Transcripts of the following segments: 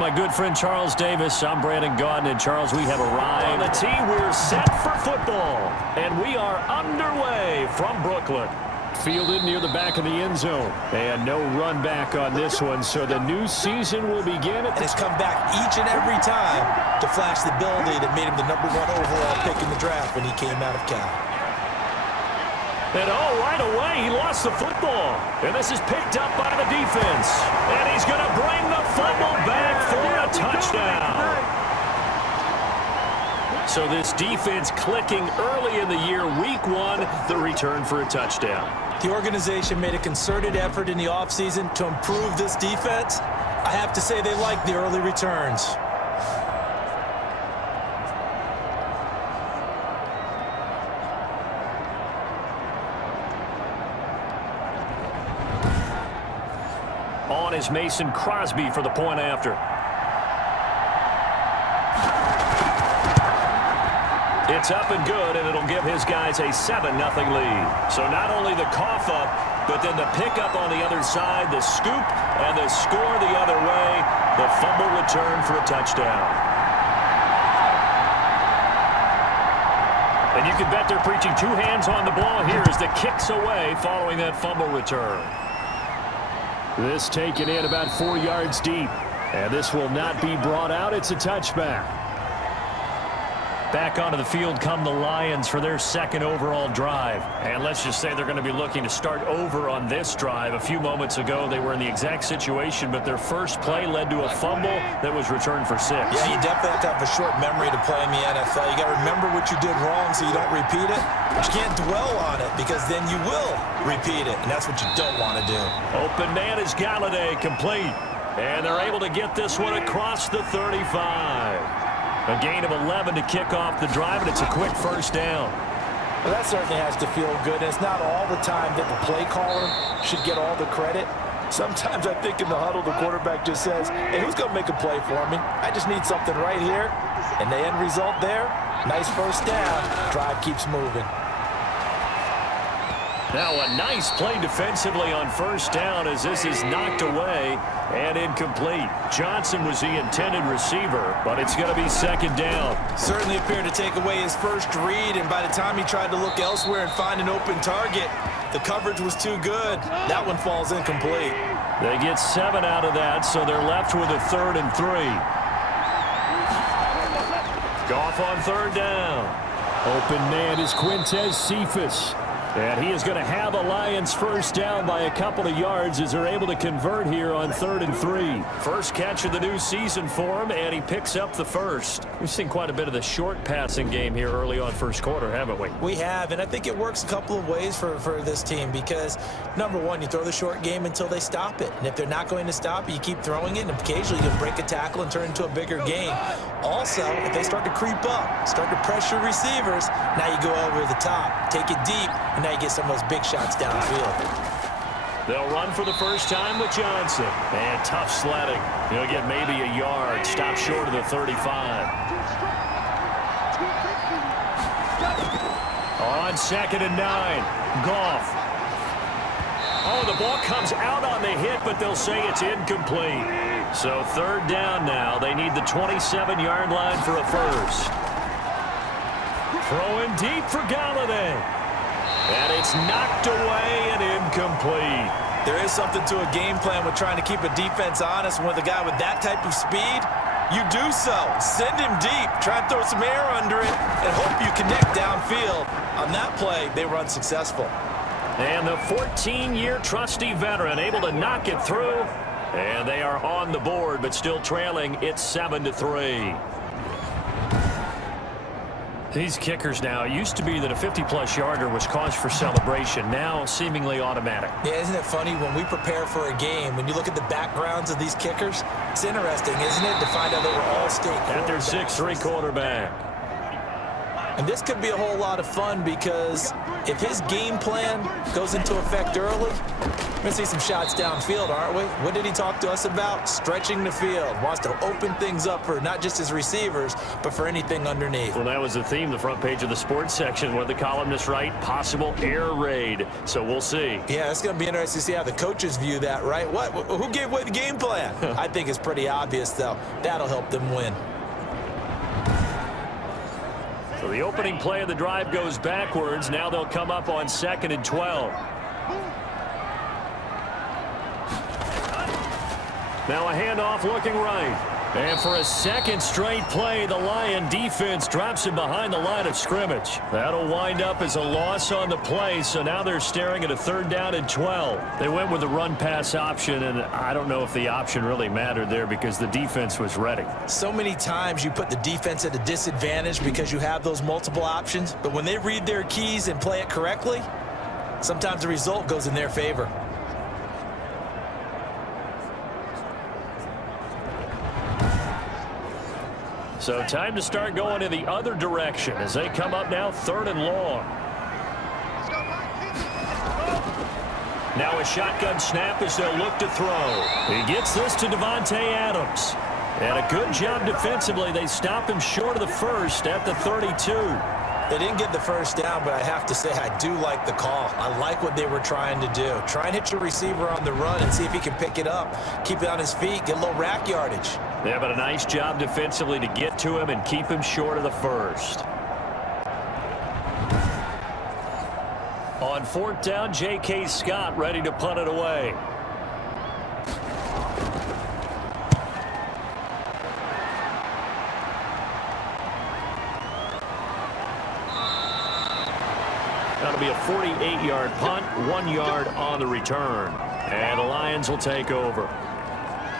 my good friend Charles Davis. I'm Brandon Gaudin, and Charles, we have arrived on the tee. We're set for football, and we are underway from Brooklyn. Fielded near the back of the end zone, and no run back on this one, so the new season will begin. And it's come back each and every time to flash the ability that made him the #1 overall pick in the draft when he came out of Cal. And right away, he lost the football. And this is picked up by the defense. And he's going to bring the fumble back for a touchdown. So this defense clicking early in the year, week 1, the return for a touchdown. The organization made a concerted effort in the offseason to improve this defense. I have to say they like the early returns. On is Mason Crosby for the point after. It's up and good, and it'll give his guys a 7-0 lead. So not only the cough up, but then the pickup on the other side, the scoop, and the score the other way, the fumble return for a touchdown. And you can bet they're preaching 2 hands on the ball here as the kick's away following that fumble return. This taken in about 4 yards deep. And this will not be brought out. It's a touchback. Back onto the field come the Lions for their 2nd overall drive. And let's just say they're going to be looking to start over on this drive. A few moments ago, they were in the exact situation, but their first play led to a fumble that was returned for 6. Yeah, you definitely have to have a short memory to play in the NFL. You got to remember what you did wrong so you don't repeat it. But you can't dwell on it because then you will repeat it, and that's what you don't want to do. Open man is Galladay, complete. And they're able to get this one across the 35. A gain of 11 to kick off the drive, and it's a quick first down. Well, that certainly has to feel good. And it's not all the time that the play caller should get all the credit. Sometimes I think in the huddle, the quarterback just says, hey, who's going to make a play for me? I just need something right here. And the end result there, nice first down. Drive keeps moving. Now a nice play defensively on first down as this is knocked away and incomplete. Johnson was the intended receiver, but it's going to be 2nd down. Certainly appeared to take away his first read, and by the time he tried to look elsewhere and find an open target, the coverage was too good. That one falls incomplete. They get 7 out of that, so they're left with a 3rd and 3. Goff on 3rd down. Open man is Quintez Cephas. And he is going to have a Lions first down by a couple of yards as they're able to convert here on 3rd and 3. First catch of the new season for him, and he picks up the first. We've seen quite a bit of the short passing game here early on first quarter, haven't we? We have, and I think it works a couple of ways for this team because, number one, you throw the short game until they stop it. And if they're not going to stop it, you keep throwing it, and occasionally you'll break a tackle and turn it into a bigger game. Also, if they start to creep up, start to pressure receivers, now you go over the top, take it deep, and now you get some of those big shots downfield. They'll run for the first time with Johnson. And tough sledding. He'll get maybe a yard. Stop short of the 35. On 2nd and 9. Goff. Oh, the ball comes out on the hit, but they'll say it's incomplete. So 3rd down now. They need the 27-yard line for a first. Throwing deep for Galladay. And it's knocked away and incomplete. There is something to a game plan with trying to keep a defense honest. When with a guy with that type of speed, you do so. Send him deep. Try and throw some air under it and hope you connect downfield. On that play, they were unsuccessful. And the 14-year trusty veteran able to knock it through. And they are on the board, but still trailing. It's 7-3. These kickers now, it used to be that a 50-plus yarder was cause for celebration. Now, seemingly automatic. Yeah, isn't it funny when we prepare for a game, when you look at the backgrounds of these kickers, it's interesting, isn't it, to find out they were all state at their 6'3" quarterback. And this could be a whole lot of fun because if his game plan goes into effect early, we're going to see some shots downfield, aren't we? What did he talk to us about? Stretching the field. Wants to open things up for not just his receivers, but for anything underneath. Well, that was the theme, the front page of the sports section. What did the columnists write? Possible air raid. So we'll see. Yeah, it's going to be interesting to see how the coaches view that, right? What? Who gave away the game plan? I think it's pretty obvious, though. That'll help them win. So the opening play of the drive goes backwards. Now they'll come up on 2nd and 12. Now a handoff looking right. And for a second straight play, the Lion defense drops him behind the line of scrimmage. That'll wind up as a loss on the play, so now they're staring at a 3rd down and 12. They went with the run-pass option, and I don't know if the option really mattered there because the defense was ready. So many times you put the defense at a disadvantage because you have those multiple options, but when they read their keys and play it correctly, sometimes the result goes in their favor. So time to start going in the other direction as they come up now 3rd and long. Now a shotgun snap as they'll look to throw. He gets this to Davante Adams. And a good job defensively. They stop him short of the first at the 32. They didn't get the first down, but I have to say I do like the call. I like what they were trying to do. Try and hit your receiver on the run and see if he can pick it up. Keep it on his feet, get a little rack yardage. Yeah, but a nice job defensively to get to him and keep him short of the first. On 4th down, J.K. Scott ready to punt it away. That'll be a 48-yard punt, 1 yard on the return. And the Lions will take over.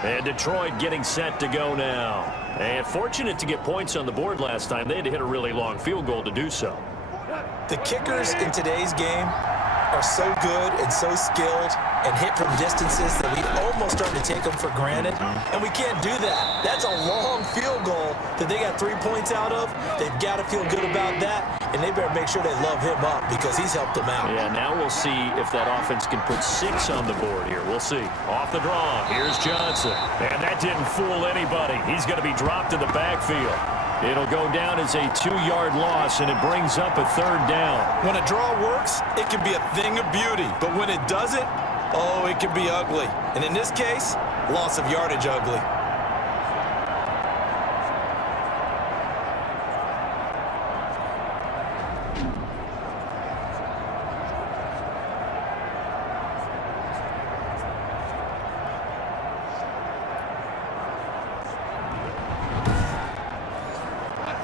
And Detroit getting set to go now. And fortunate to get points on the board last time. They had to hit a really long field goal to do so. The kickers in today's game are so good and so skilled and hit from distances that we almost start to take them for granted. And we can't do that. That's a long field goal that they got 3 points out of. They've got to feel good about that. And they better make sure they love him up because he's helped them out. Yeah, now we'll see if that offense can put 6 on the board here. We'll see. Off the draw, here's Johnson. And that didn't fool anybody. He's going to be dropped in the backfield. It'll go down as a 2-yard loss, and it brings up a 3rd down. When a draw works, it can be a thing of beauty. But when it doesn't, oh, it can be ugly. And in this case, loss of yardage ugly.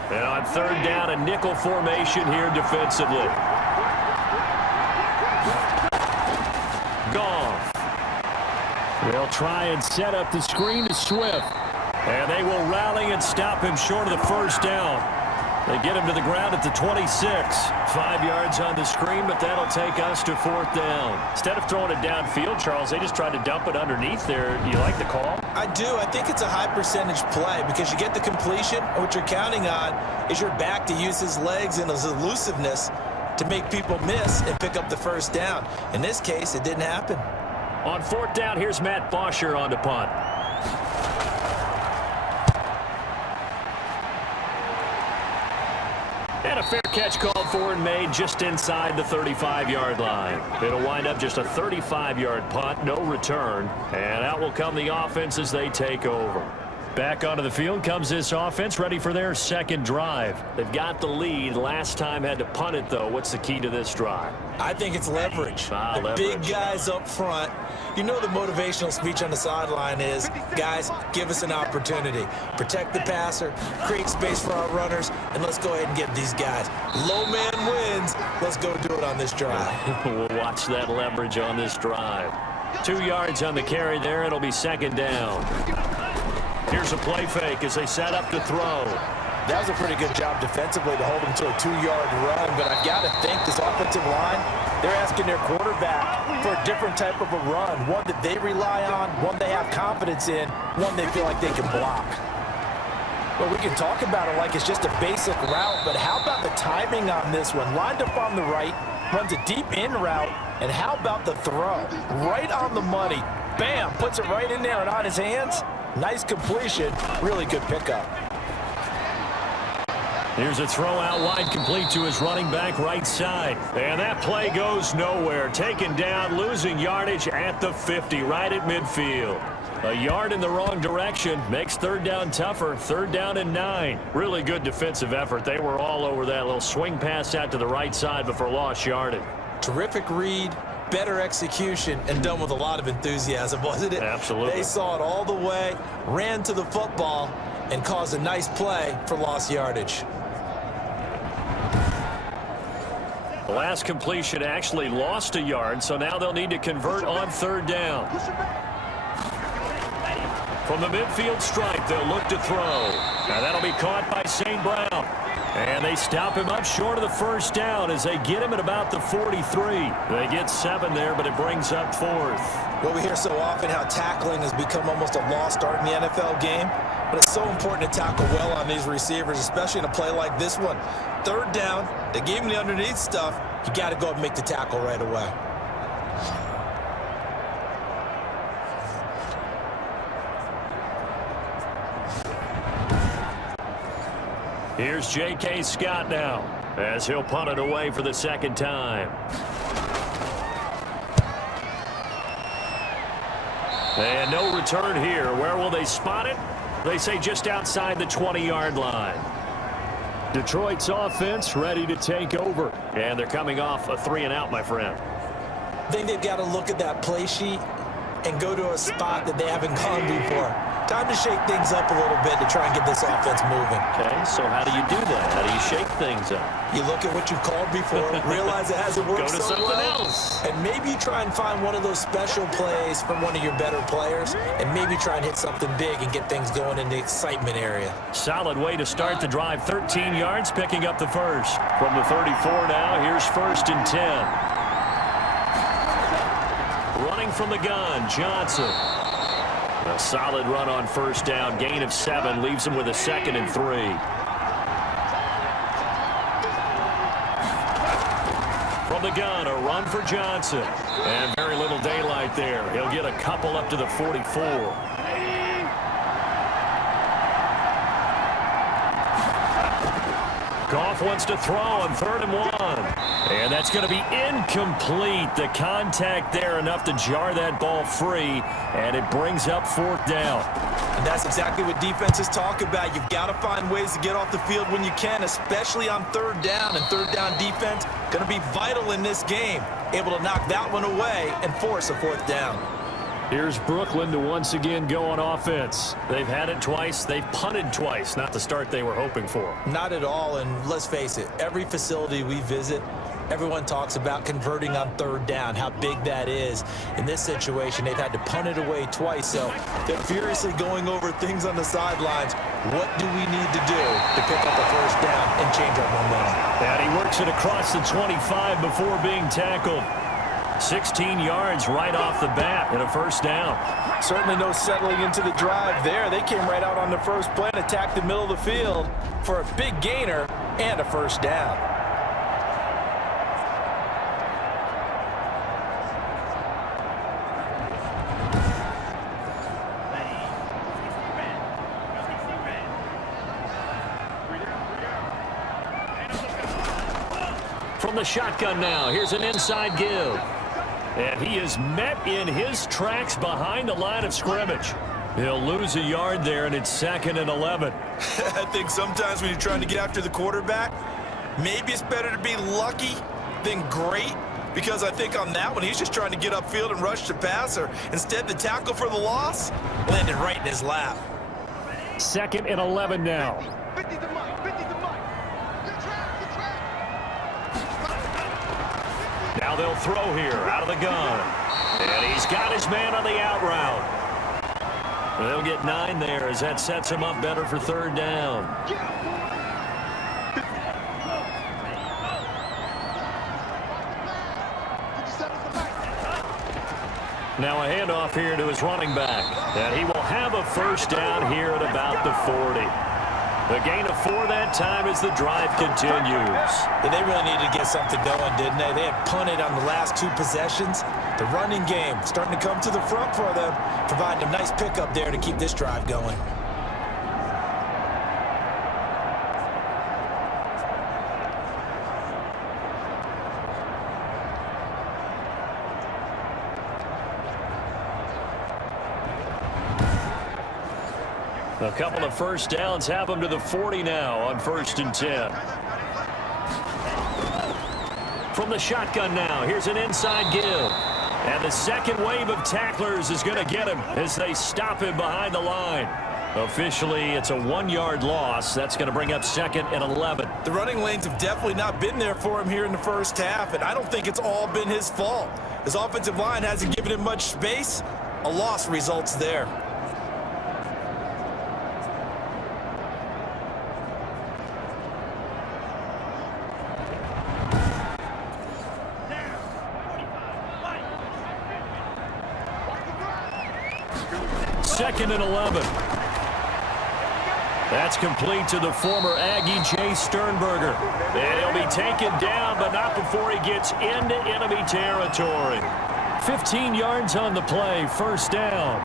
And on 3rd down, a nickel formation here defensively. Goff. They'll try and set up the screen to Swift. And they will rally and stop him short of the 1st down. They get him to the ground at the 26. 5 yards on the screen, but that'll take us to 4th down. Instead of throwing it downfield, Charles, they just tried to dump it underneath there. Do you like the call? I do. I think it's a high percentage play because you get the completion. And what you're counting on is your back to use his legs and his elusiveness to make people miss and pick up the 1st down. In this case, it didn't happen. On 4th down, here's Matt Bosher on to punt. And a fair catch called for and made just inside the 35-yard line. It'll wind up just a 35-yard punt, no return. And out will come the offense as they take over. Back onto the field comes this offense, ready for their 2nd drive. They've got the lead. Last time had to punt it, though. What's the key to this drive? I think it's leverage. The big guys up front. You know the motivational speech on the sideline is, guys, give us an opportunity. Protect the passer, create space for our runners, and let's go ahead and get these guys. Low man wins. Let's go do it on this drive. We'll watch that leverage on this drive. 2 yards on the carry there. It'll be 2nd down. Here's a play fake as they set up to throw. That was a pretty good job defensively to hold him to a 2-yard run, but I've got to think this offensive line, they're asking their quarterback for a different type of a run, one that they rely on, one they have confidence in, one they feel like they can block. Well, we can talk about it like it's just a basic route, but how about the timing on this one? Lined up on the right, runs a deep in route, and how about the throw? Right on the money. Bam, puts it right in there and on his hands. Nice completion, really good pickup. Here's a throw out wide, complete to his running back right side. And that play goes nowhere. Taken down, losing yardage at the 50, right at midfield. A yard in the wrong direction makes third down tougher. Third down and 9. Really good defensive effort. They were all over that little swing pass out to the right side before lost yardage. Terrific read, better execution, and done with a lot of enthusiasm, wasn't it? Absolutely. They saw it all the way, ran to the football, and caused a nice play for lost yardage. The last completion actually lost a yard, so now they'll need to convert on third down. From the midfield stripe, they'll look to throw. Now that'll be caught by St. Brown. And they stop him up short of the first down as they get him at about the 43. They get 7 there, but it brings up 4th. Well, we hear so often how tackling has become almost a lost art in the NFL game, but it's so important to tackle well on these receivers, especially in a play like this one. Third down, they gave him the underneath stuff. You got to go and make the tackle right away. Here's J.K. Scott now as he'll punt it away for the second time. And no return here. Where will they spot it? They say just outside the 20-yard line. Detroit's offense ready to take over. And they're coming off a 3-and-out, my friend. I think they've got to look at that play sheet and go to a spot that they haven't gone before. Time to shake things up a little bit to try and get this offense moving. Okay, so how do you do that? How do you shake things up? You look at what you've called before, realize it hasn't worked Go to so something well, else. and maybe try and find one of those special plays from one of your better players, and maybe try and hit something big and get things going in the excitement area. Solid way to start the drive. 13 yards, picking up the first. From the 34 now, here's 1st and 10. Running from the gun, Johnson. A solid run on first down. Gain of 7 leaves him with a 2nd and 3. From the gun, a run for Johnson. And very little daylight there. He'll get a couple up to the 44. Goff wants to throw on 3rd and 1. And that's going to be incomplete. The contact there enough to jar that ball free. And it brings up 4th down. And that's exactly what defenses talk about. You've got to find ways to get off the field when you can, especially on 3rd down. And 3rd down defense going to be vital in this game. Able to knock that one away and force a 4th down. Here's Brooklyn to once again go on offense. They've had it twice. They've punted twice. Not the start they were hoping for. Not at all, and let's face it, every facility we visit, everyone talks about converting on 3rd down, how big that is. In this situation, they've had to punt it away twice, so they're furiously going over things on the sidelines. What do we need to do to pick up a 1st down and change our momentum? And he works it across the 25 before being tackled. 16 yards right off the bat and a 1st down. Certainly no settling into the drive there. They came right out on the first play and attacked the middle of the field for a big gainer and a 1st down. From the shotgun now, here's an inside give. And he is met in his tracks behind the line of scrimmage. He'll lose a yard there, and it's 2nd and 11. I think sometimes when you're trying to get after the quarterback, maybe it's better to be lucky than great, because I think on that one, he's just trying to get upfield and rush the passer. Instead, the tackle for the loss landed right in his lap. 2nd and 11 now. Now they'll throw here out of the gun. And he's got his man on the out route. They'll get 9 there as that sets him up better for 3rd down. Now a handoff here to his running back. And he will have a 1st down here at about the 40. The gain of 4 that time as the drive continues. Yeah, they really needed to get something going, didn't they? They had punted on the last 2 possessions. The running game starting to come to the front for them, providing a nice pickup there to keep this drive going. A couple of first downs have them to the 40 now on 1st and 10. From the shotgun now, here's an inside give. And the second wave of tacklers is going to get him as they stop him behind the line. Officially, it's a 1-yard loss. That's going to bring up 2nd and 11. The running lanes have definitely not been there for him here in the first half, and I don't think it's all been his fault. His offensive line hasn't given him much space. A loss results there. Second and 11. That's complete to the former Aggie, Jay Sternberger. And he'll be taken down, but not before he gets into enemy territory. 15 yards on the play, 1st down.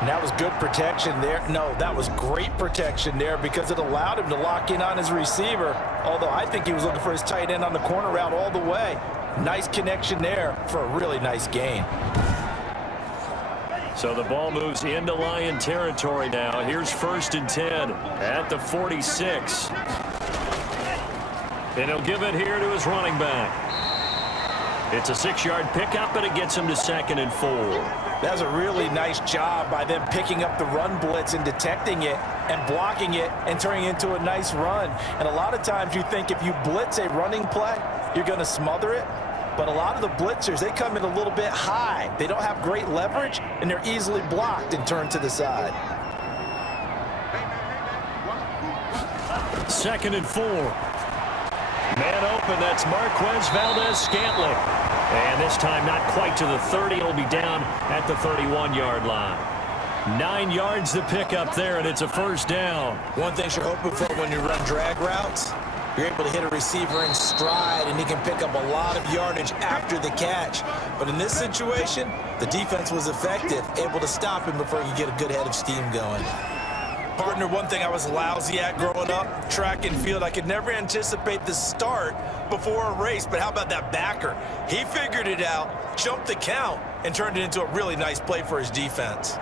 And that was good protection there. No, that was great protection there because it allowed him to lock in on his receiver. Although I think he was looking for his tight end on the corner route all the way. Nice connection there for a really nice gain. So the ball moves into Lion territory now. Here's 1st and 10 at the 46. And he'll give it here to his running back. It's a 6-yard pickup, and it gets him to 2nd and 4. That's a really nice job by them picking up the run blitz and detecting it and blocking it and turning it into a nice run. And a lot of times you think if you blitz a running play, you're going to smother it. But a lot of the blitzers, they come in a little bit high. They don't have great leverage, and they're easily blocked and turned to the side. 2nd and 4. Man open, that's Marquez Valdez-Scantling. And this time not quite to the 30. It'll be down at the 31-yard line. 9 yards to pick up there, and it's a 1st down. One thing you're hoping for when you run drag routes, you're able to hit a receiver in stride, and he can pick up a lot of yardage after the catch. But in this situation, the defense was effective, able to stop him before he could get a good head of steam going. Partner, one thing I was lousy at growing up, track and field, I could never anticipate the start before a race. But how about that backer? He figured it out, jumped the count, and turned it into a really nice play for his defense.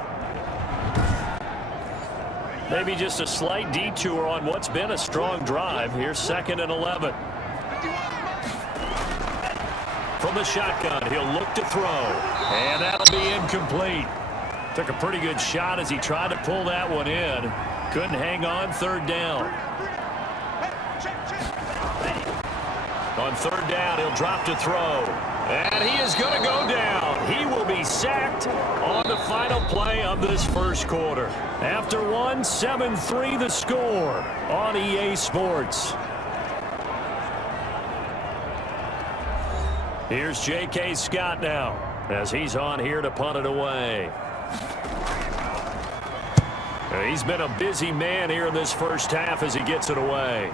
Maybe just a slight detour on what's been a strong drive. Here's 2nd and 11. From the shotgun, he'll look to throw. And that'll be incomplete. Took a pretty good shot as he tried to pull that one in. Couldn't hang on, 3rd down. On 3rd down, he'll drop to throw. And he is going to go down. He will be sacked on the final play of this 1st quarter. After 7-3 the score on EA Sports. Here's J.K. Scott now as he's on here to punt it away. He's been a busy man here in this 1st half as he gets it away.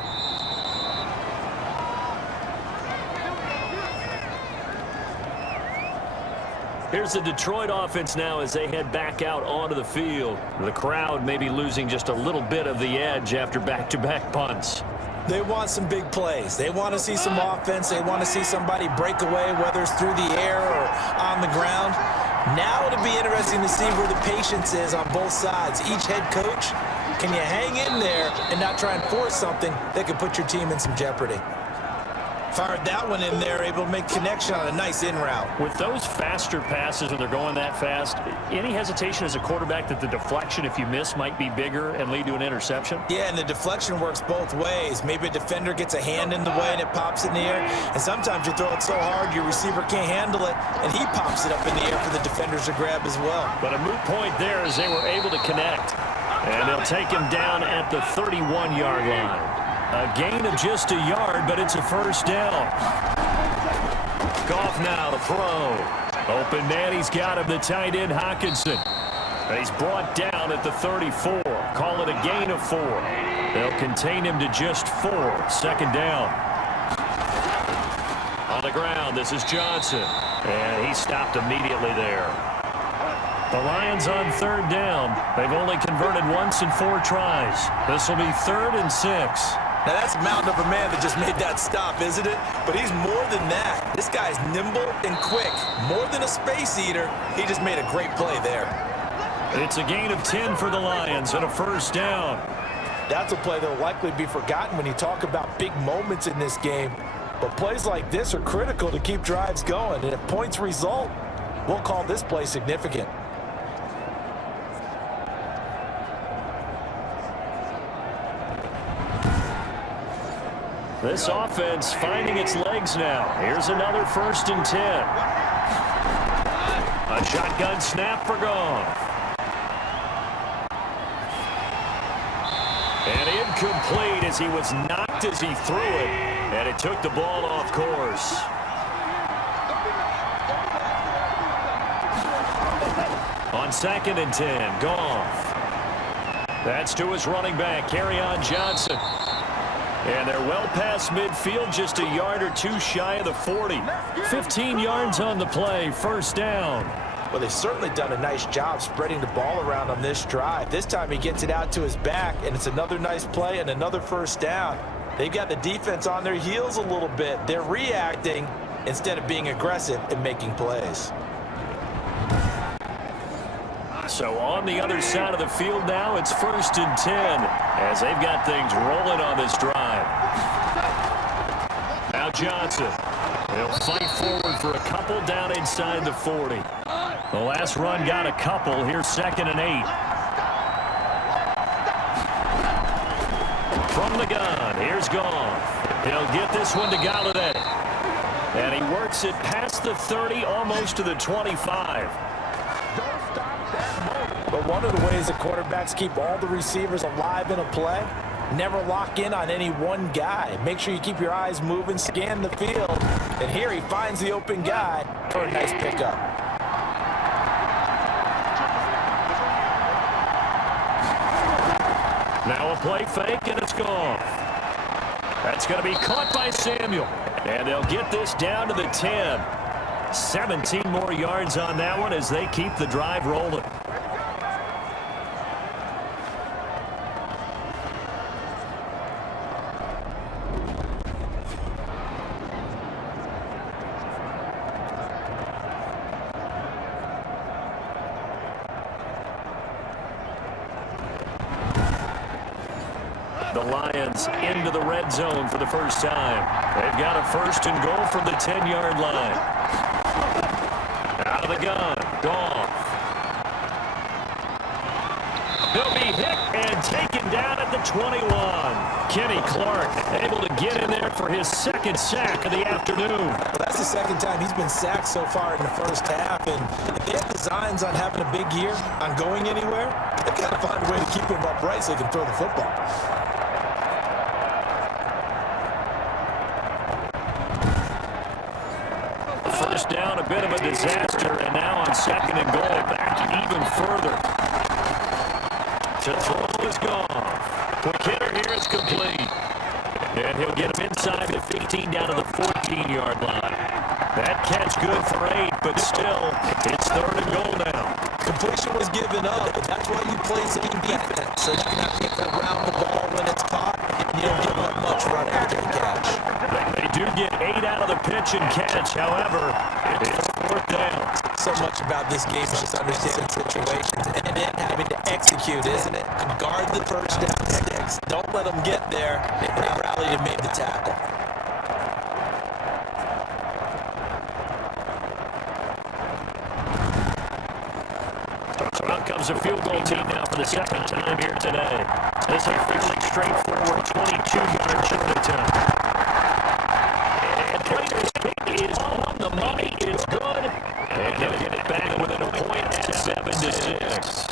Here's the Detroit offense now as they head back out onto the field. The crowd may be losing just a little bit of the edge after back-to-back punts. They want some big plays. They want to see some offense. They want to see somebody break away, whether it's through the air or on the ground. Now it'll be interesting to see where the patience is on both sides. Each head coach, can you hang in there and not try and force something that could put your team in some jeopardy? Fired that one in there, able to make connection on a nice in route. With those faster passes when they're going that fast, any hesitation as a quarterback that the deflection, if you miss, might be bigger and lead to an interception? Yeah, and the deflection works both ways. Maybe a defender gets a hand in the way and it pops in the air. And sometimes you throw it so hard your receiver can't handle it, and he pops it up in the air for the defenders to grab as well. But a moot point there as they were able to connect. And they'll take him down at the 31-yard line. A gain of just a yard, but it's a 1st down. Goff now to throw. Open man, he's got him, the tight end Hockenson. And he's brought down at the 34. Call it a gain of 4. They'll contain him to just 4. 2nd down. On the ground, this is Johnson. And he stopped immediately there. The Lions on 3rd down. They've only converted once in 4 tries. This will be 3rd and 6. Now, that's a mountain of a man that just made that stop, isn't it? But he's more than that. This guy's nimble and quick. More than a space eater, he just made a great play there. It's a gain of 10 for the Lions and a 1st down. That's a play that will likely be forgotten when you talk about big moments in this game. But plays like this are critical to keep drives going. And if points result, we'll call this play significant. This offense finding its legs now. Here's another 1st and 10. A shotgun snap for Goff. And incomplete as he was knocked as he threw it. And it took the ball off course. On 2nd and 10, Goff. That's to his running back, Kerryon Johnson. And they're well past midfield, just a yard or 2 shy of the 40. 15 yards on the play, 1st down. Well, they've certainly done a nice job spreading the ball around on this drive. This time he gets it out to his back, and it's another nice play and another 1st down. They've got the defense on their heels a little bit. They're reacting instead of being aggressive and making plays. So on the other side of the field now, it's 1st and 10 as they've got things rolling on this drive. Now Johnson. He'll fight forward for a couple down inside the 40. The last run got a couple. Here's 2nd and 8. From the gun, here's Goff. He'll get this one to Galladay. And he works it past the 30, almost to the 25. But one of the ways that quarterbacks keep all the receivers alive in a play, never lock in on any one guy. Make sure you keep your eyes moving, scan the field. And here he finds the open guy for a nice pickup. Now a play fake, and it's gone. That's going to be caught by Samuel. And they'll get this down to the 10. 17 more yards on that one as they keep the drive rolling. The Lions into the red zone for the first time. They've got a 1st and goal from the 10-yard line. Out of the gun, Goff. He'll be hit and taken down at the 21. Kenny Clark able to get in there for his 2nd sack of the afternoon. Well, that's the 2nd time he's been sacked so far in the first half. And if they have designs on having a big year, on going anywhere, they've got to find a way to keep him upright so he can throw the football. First down, a bit of a disaster, and now on 2nd and goal, back even further. To throw is Goff. Quick hitter here, it's complete. And he'll get him inside the 15 down to the 14-yard line. That catch good for 8, but still, it's 3rd and goal now. Completion was given up, but that's why you play zone defense. So you can have people around the ball when it's caught, and you don't give up much run after the catch. They do get 8 out of the pitch and catch. However, it's 4th down. So much about this game is just understanding situations and then having to execute, isn't it? Guard the first down sticks. Don't let them get there. They rallied and made the tackle. So out comes a field goal team now for the 2nd time here today. This is a fairly straightforward 22-yard short attempt. And Prater's kick is on the money. It's good. And he'll get it back within a point at 7-6.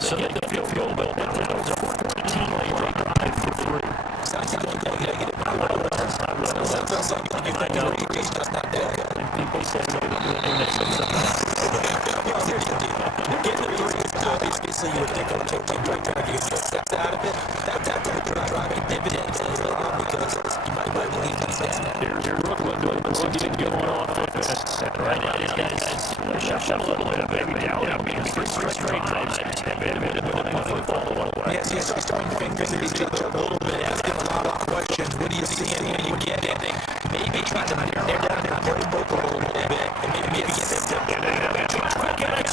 So they get the field goal, but now it's a 14-play drive for 3. Sounds like you're going to get it. Sounds like you're going to get it. That's not bad. People say they're doing it. Getting the 3 is obvious. dividends later on because you might be able to leave these down. Here's Brooklyn once again going off offense. Right now, these guys shut a little bit of maybe doubting me. Three straight times have been a football. Yes, he's throwing fingers at each other a little bit, asking a lot of questions. What are you seeing? What are you getting? Maybe trying to narrow down their playbook a little bit, and maybe get some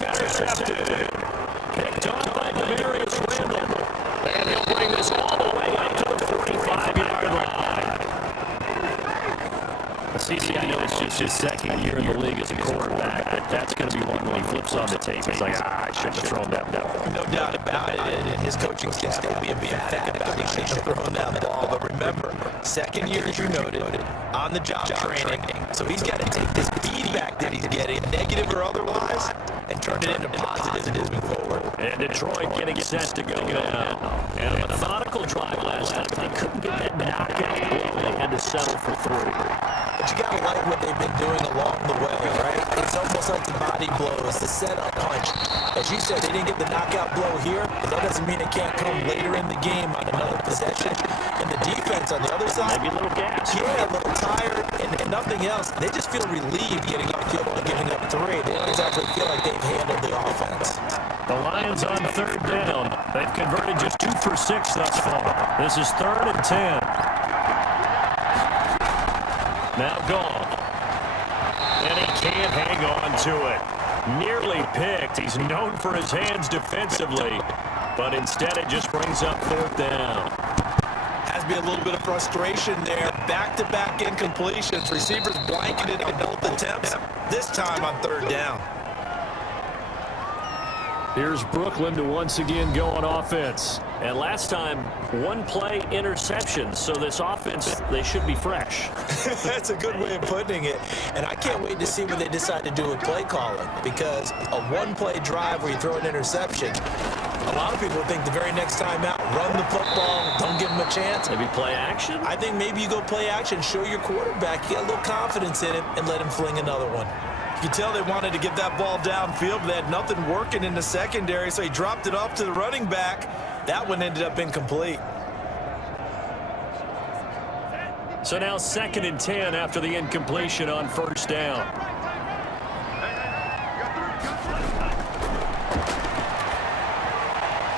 intercepted. Picked off by Demarius Randall. And he'll bring this all the way up to the 45-yard line. CC, I know it's just his second year in the league as a quarterback, but that's going to be one when he flips on the tape. He's like, I shouldn't have thrown that ball. No doubt about it, and his coaching staff will be emphatic about he shouldn't have thrown that ball. But remember, second year, as you noted, on-the-job training. So he's got to take this feedback that he's getting, negative or otherwise, and turn it into positive moving forward. And Detroit getting set to go down. And a methodical drive last time. They couldn't get that knockout blow. They had to settle for 3. But you gotta like what they've been doing along the way, right? It's almost like the body blows, the setup punch. As you said, they didn't get the knockout blow here, but that doesn't mean it can't come later in the game on another possession. And the defense on the other side, maybe a little gas. Yeah, a little tired, and nothing else. They just feel relieved getting upfield and giving up 3. They don't exactly feel like they've handled the offense. The Lions on third down. They've converted just 2 for 6 thus far. This is 3rd and 10. Now Goff. And he can't hang on to it. Nearly picked. He's known for his hands defensively, but instead it just brings up 4th down. Has to be a little bit of frustration there. Back-to-back incompletions. Receivers blanketed on both attempts. This time on 3rd down. Here's Brooklyn to once again go on offense. And last time, 1 play interception. So this offense, they should be fresh. That's a good way of putting it. And I can't wait to see what they decide to do with play calling. Because a 1-play drive where you throw an interception, a lot of people think the very next time out, run the football, don't give them a chance. Maybe play action? I think maybe you go play action, show your quarterback, you got a little confidence in him, and let him fling another one. You can tell they wanted to get that ball downfield, but they had nothing working in the secondary, so he dropped it off to the running back. That one ended up incomplete. So now 2nd and 10 after the incompletion on 1st down.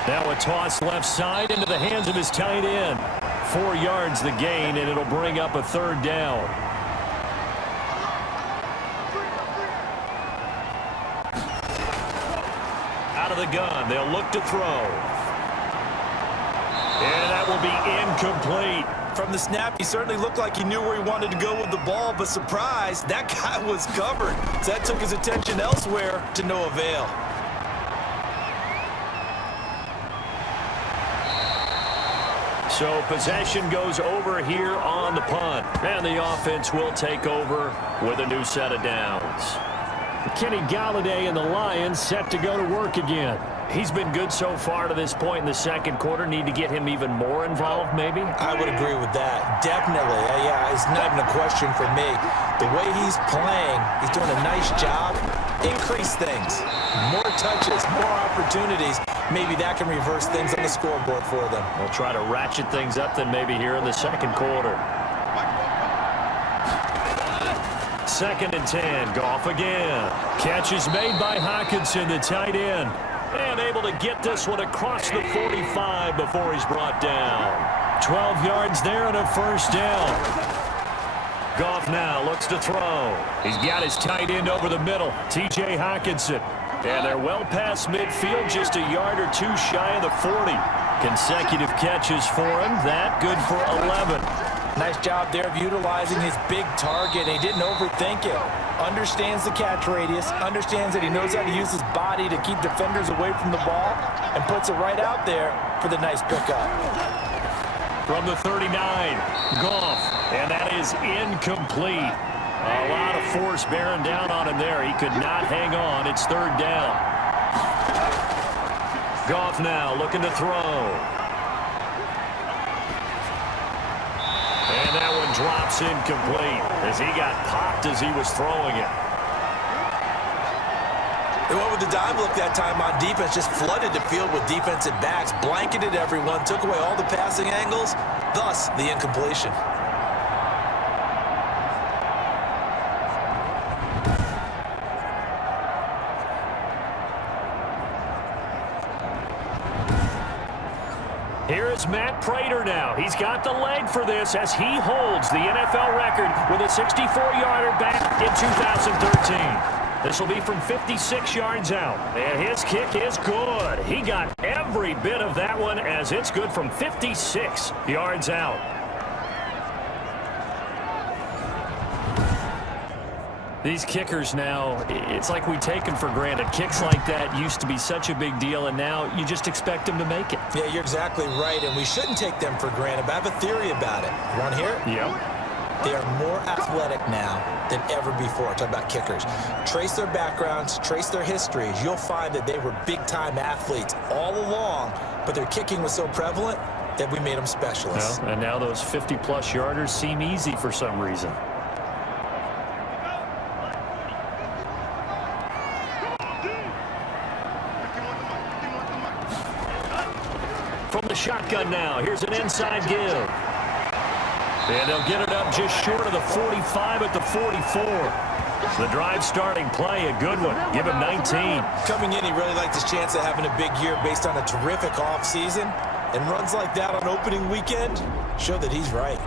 Now a toss left side into the hands of his tight end. 4 yards the gain, and it'll bring up a 3rd down. Out of the gun, they'll look to throw. And that will be incomplete. From the snap, he certainly looked like he knew where he wanted to go with the ball, but surprise, that guy was covered. So that took his attention elsewhere to no avail. So possession goes over here on the punt. And the offense will take over with a new set of downs. Kenny Galladay and the Lions set to go to work again. He's been good so far to this point in the 2nd quarter. Need to get him even more involved, maybe? I would agree with that. Definitely. Yeah, it's not even a question for me. The way he's playing, he's doing a nice job. Increase things. More touches, more opportunities. Maybe that can reverse things on the scoreboard for them. We'll try to ratchet things up then maybe here in the 2nd quarter. 2nd and 10. Goff again. Catch is made by Hockenson, the tight end. And able to get this one across the 45 before he's brought down. 12 yards there and a 1st down. Goff now looks to throw. He's got his tight end over the middle, T.J. Hockenson. And they're well past midfield, just a yard or 2 shy of the 40. Consecutive catches for him. That good for 11. Nice job there of utilizing his big target. He didn't overthink it. Understands the catch radius. Understands that he knows how to use his body to keep defenders away from the ball. And puts it right out there for the nice pickup. From the 39, Goff. And that is incomplete. A lot of force bearing down on him there. He could not hang on. It's 3rd down. Goff now looking to throw. And that one drops incomplete as he got popped as he was throwing it. They went with the dime look that time on defense, just flooded the field with defensive backs, blanketed everyone, took away all the passing angles, thus the incompletion. Here is Matt Prater now. He's got the leg for this as he holds the NFL record with a 64-yarder back in 2013. This will be from 56 yards out. And his kick is good. He got every bit of that one as it's good from 56 yards out. These kickers now, it's like we take them for granted. Kicks like that used to be such a big deal, and now you just expect them to make it. Yeah, you're exactly right, and we shouldn't take them for granted, but I have a theory about it. You want to hear it? Yep. They are more athletic now than ever before. Talk about kickers. Trace their backgrounds, trace their histories. You'll find that they were big-time athletes all along, but their kicking was so prevalent that we made them specialists. Well, and now those 50-plus yarders seem easy for some reason. From the shotgun now, here's an inside give. And they'll get it up just short of the 45 at the 44. The drive starting play, a good one. Give him 19. Coming in, he really liked his chance of having a big year based on a terrific offseason. And runs like that on opening weekend show that he's right.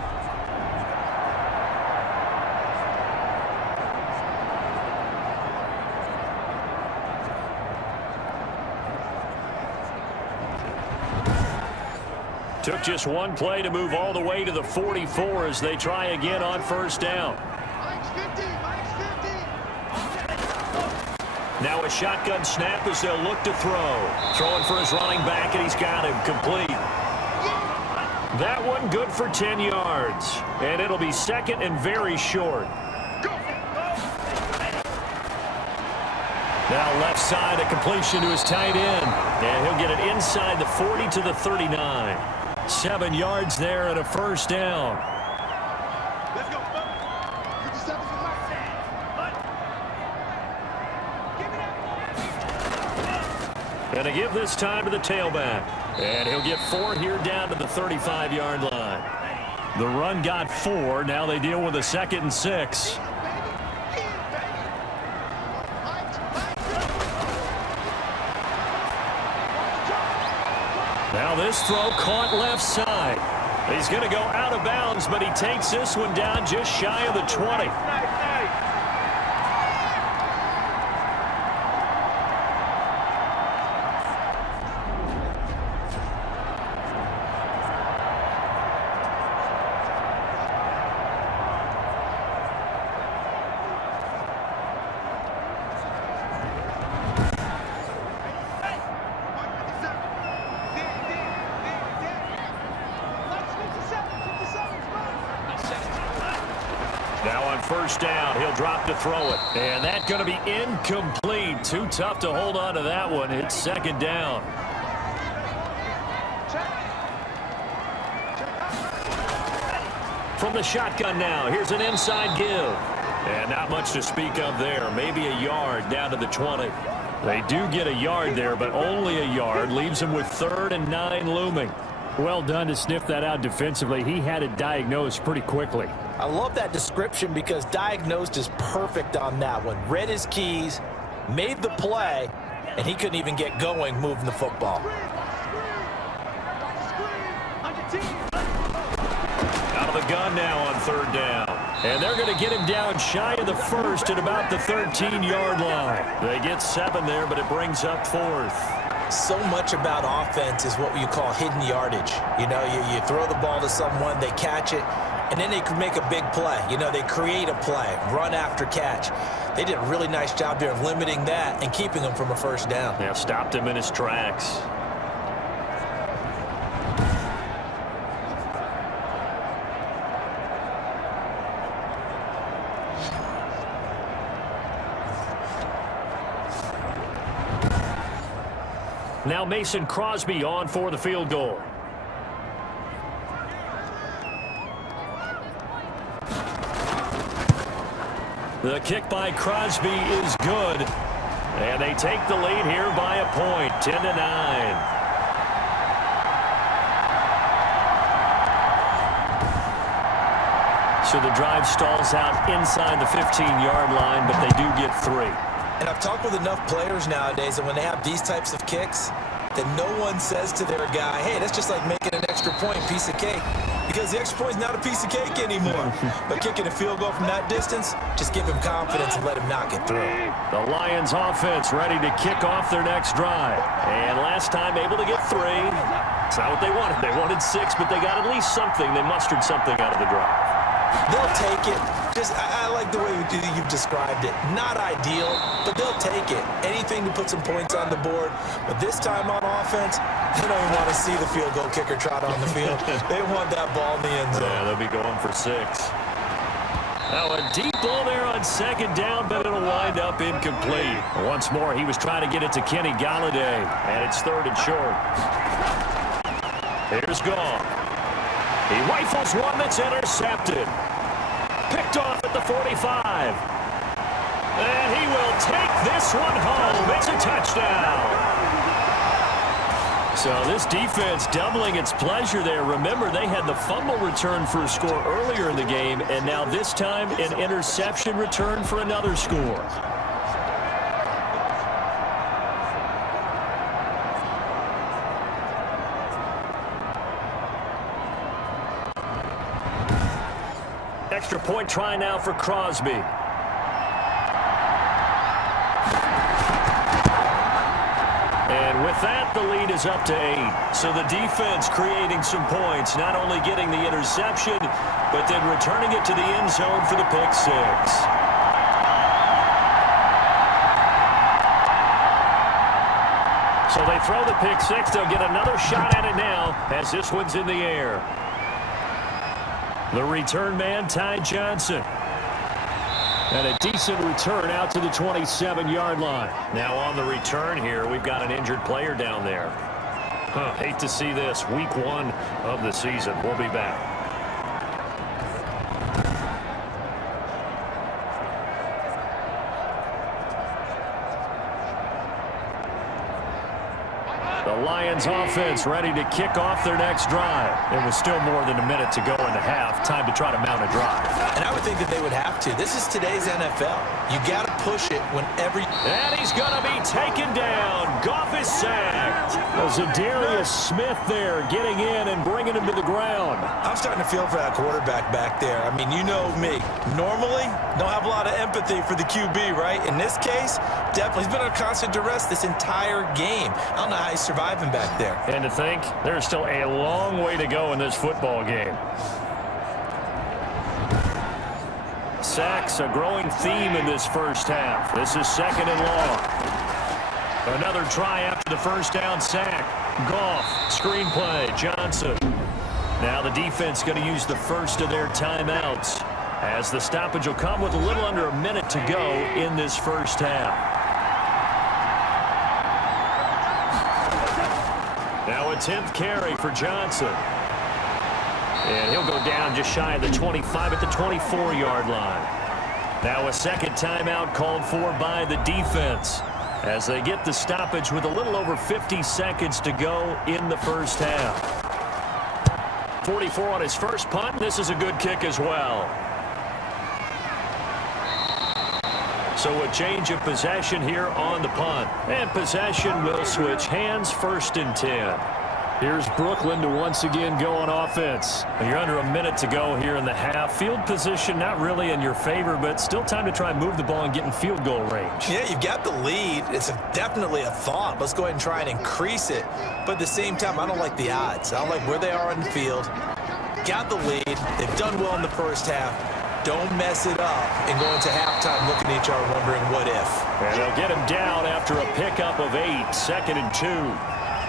Took just one play to move all the way to the 44 as they try again on first down. Now a shotgun snap as they'll look to throw. Throwing for his running back, and he's got him complete. That one good for 10 yards. And it'll be second and very short. Now left side, a completion to his tight end. And he'll get it inside the 40 to the 39. 7 yards there and a first down. Let's go. And to give this time to the tailback. And he'll get 4 here down to the 35-yard line. The run got 4. Now they deal with a 2nd and 6. Now this throw caught left side. He's going to go out of bounds, but he takes this one down just shy of the 20. Now on first down, he'll drop to throw it. And that's going to be incomplete. Too tough to hold on to that one. It's second down. From the shotgun now, here's an inside give. And not much to speak of there. Maybe a yard down to the 20. They do get a yard there, but only a yard. Leaves them with 3rd and 9 looming. Well done to sniff that out defensively. He had it diagnosed pretty quickly. I love that description because diagnosed is perfect on that one. Read his keys, made the play, and he couldn't even get going moving the football. Out of the gun now on 3rd down. And they're going to get him down shy of the 1st at about the 13-yard line. They get 7 there, but it brings up 4th. So much about offense is what you call hidden yardage. You know, you throw the ball to someone, they catch it, and then they can make a big play. You know, they create a play, run after catch. They did a really nice job there of limiting that and keeping him from a first down. Yeah, stopped him in his tracks. Now Mason Crosby on for the field goal. The kick by Crosby is good. And they take the lead here by a point, 10-9. So the drive stalls out inside the 15-yard line, but they do get 3. And I've talked with enough players nowadays that when they have these types of kicks, that no one says to their guy, hey, that's just like making an extra point, piece of cake. Because the extra point is not a piece of cake anymore. But kicking a field goal from that distance, just give him confidence and let him knock it through. The Lions offense ready to kick off their next drive. And last time able to get 3. It's not what they wanted. They wanted 6, but they got at least something. They mustered something out of the drive. They'll take it. I like the way you've described it. Not ideal, but they'll take it. Anything to put some points on the board. But this time on offense, they don't even want to see the field goal kicker trot on the field. They want that ball in the end zone. Yeah, they'll be going for 6. Now a deep ball there on second down, but it'll wind up incomplete. Once more, he was trying to get it to Kenny Galladay, and it's 3rd and short. Here's Goff. He rifles one that's intercepted. Picked off at the 45. And he will take this one home. It's a touchdown. So this defense doubling its pleasure there. Remember, they had the fumble return for a score earlier in the game, and now this time an interception return for another score. Extra point try now for Crosby. And with that, the lead is up to 8. So the defense creating some points, not only getting the interception, but then returning it to the end zone for the pick 6. So they throw the pick 6. They'll get another shot at it now as this one's in the air. The return man, Ty Johnson. And a decent return out to the 27-yard line. Now on the return here, we've got an injured player down there. Hate to see this. Week 1 of the season. We'll be back. The Lions offense ready to kick off their next drive. It was still more than a minute to go in the half. Time to try to mount a drive. And I would think that they would have to. This is today's NFL. You got to push it whenever. And he's going to be taken down. Goff is sacked. Zadarius Smith there getting in and bringing him to the ground. I'm starting to feel for that quarterback back there. I mean, you know me. Normally, don't have a lot of empathy for the QB, right? In this case, definitely. He's been under constant duress this entire game. I don't know how he's surviving back there. And to think, there's still a long way to go in this football game. Sacks, a growing theme in this first half. This is 2nd and long. Another try after the first down sack. Goff, screenplay, Johnson. Now the defense going to use the first of their timeouts, as the stoppage will come with a little under a minute to go in this first half. Now a 10th carry for Johnson. And he'll go down just shy of the 25 at the 24-yard line. Now a second timeout called for by the defense, as they get the stoppage with a little over 50 seconds to go in the first half. 44 on his first punt. This is a good kick as well. So a change of possession here on the punt. And possession will switch hands, 1st and 10. Here's Brooklyn to once again go on offense. You're under a minute to go here in the half. Field position not really in your favor, but still time to try and move the ball and get in field goal range. Yeah, you've got the lead. It's definitely a thought. Let's go ahead and try and increase it. But at the same time, I don't like the odds. I don't like where they are on the field. Got the lead. They've done well in the first half. Don't mess it up and go into halftime looking at each other wondering what if. And they'll get him down after a pickup of 8, 2nd and 2.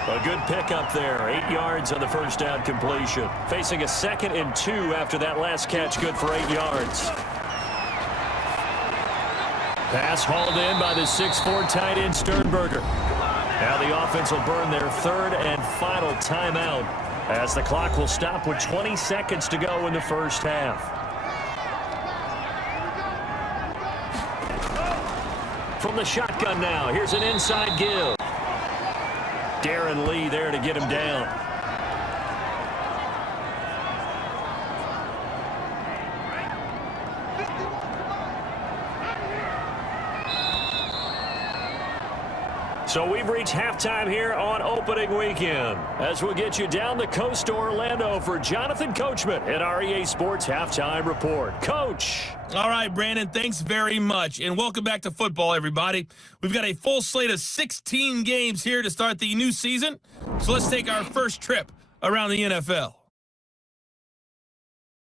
A good pickup there, 8 yards on the first down completion. Facing a 2nd and 2 after that last catch, good for 8 yards. Pass hauled in by the 6'4" tight end Sternberger. Now the offense will burn their 3rd and final timeout, as the clock will stop with 20 seconds to go in the first half. from the shotgun now. Here's an inside give. Darren Lee there to get him down. So we've reached halftime here on opening weekend. As we'll get you down the coast to Orlando for Jonathan Coachman at our EA Sports Halftime Report. Coach. All right, Brandon, thanks very much. And welcome back to football, everybody. We've got a full slate of 16 games here to start the new season. So let's take our first trip around the NFL.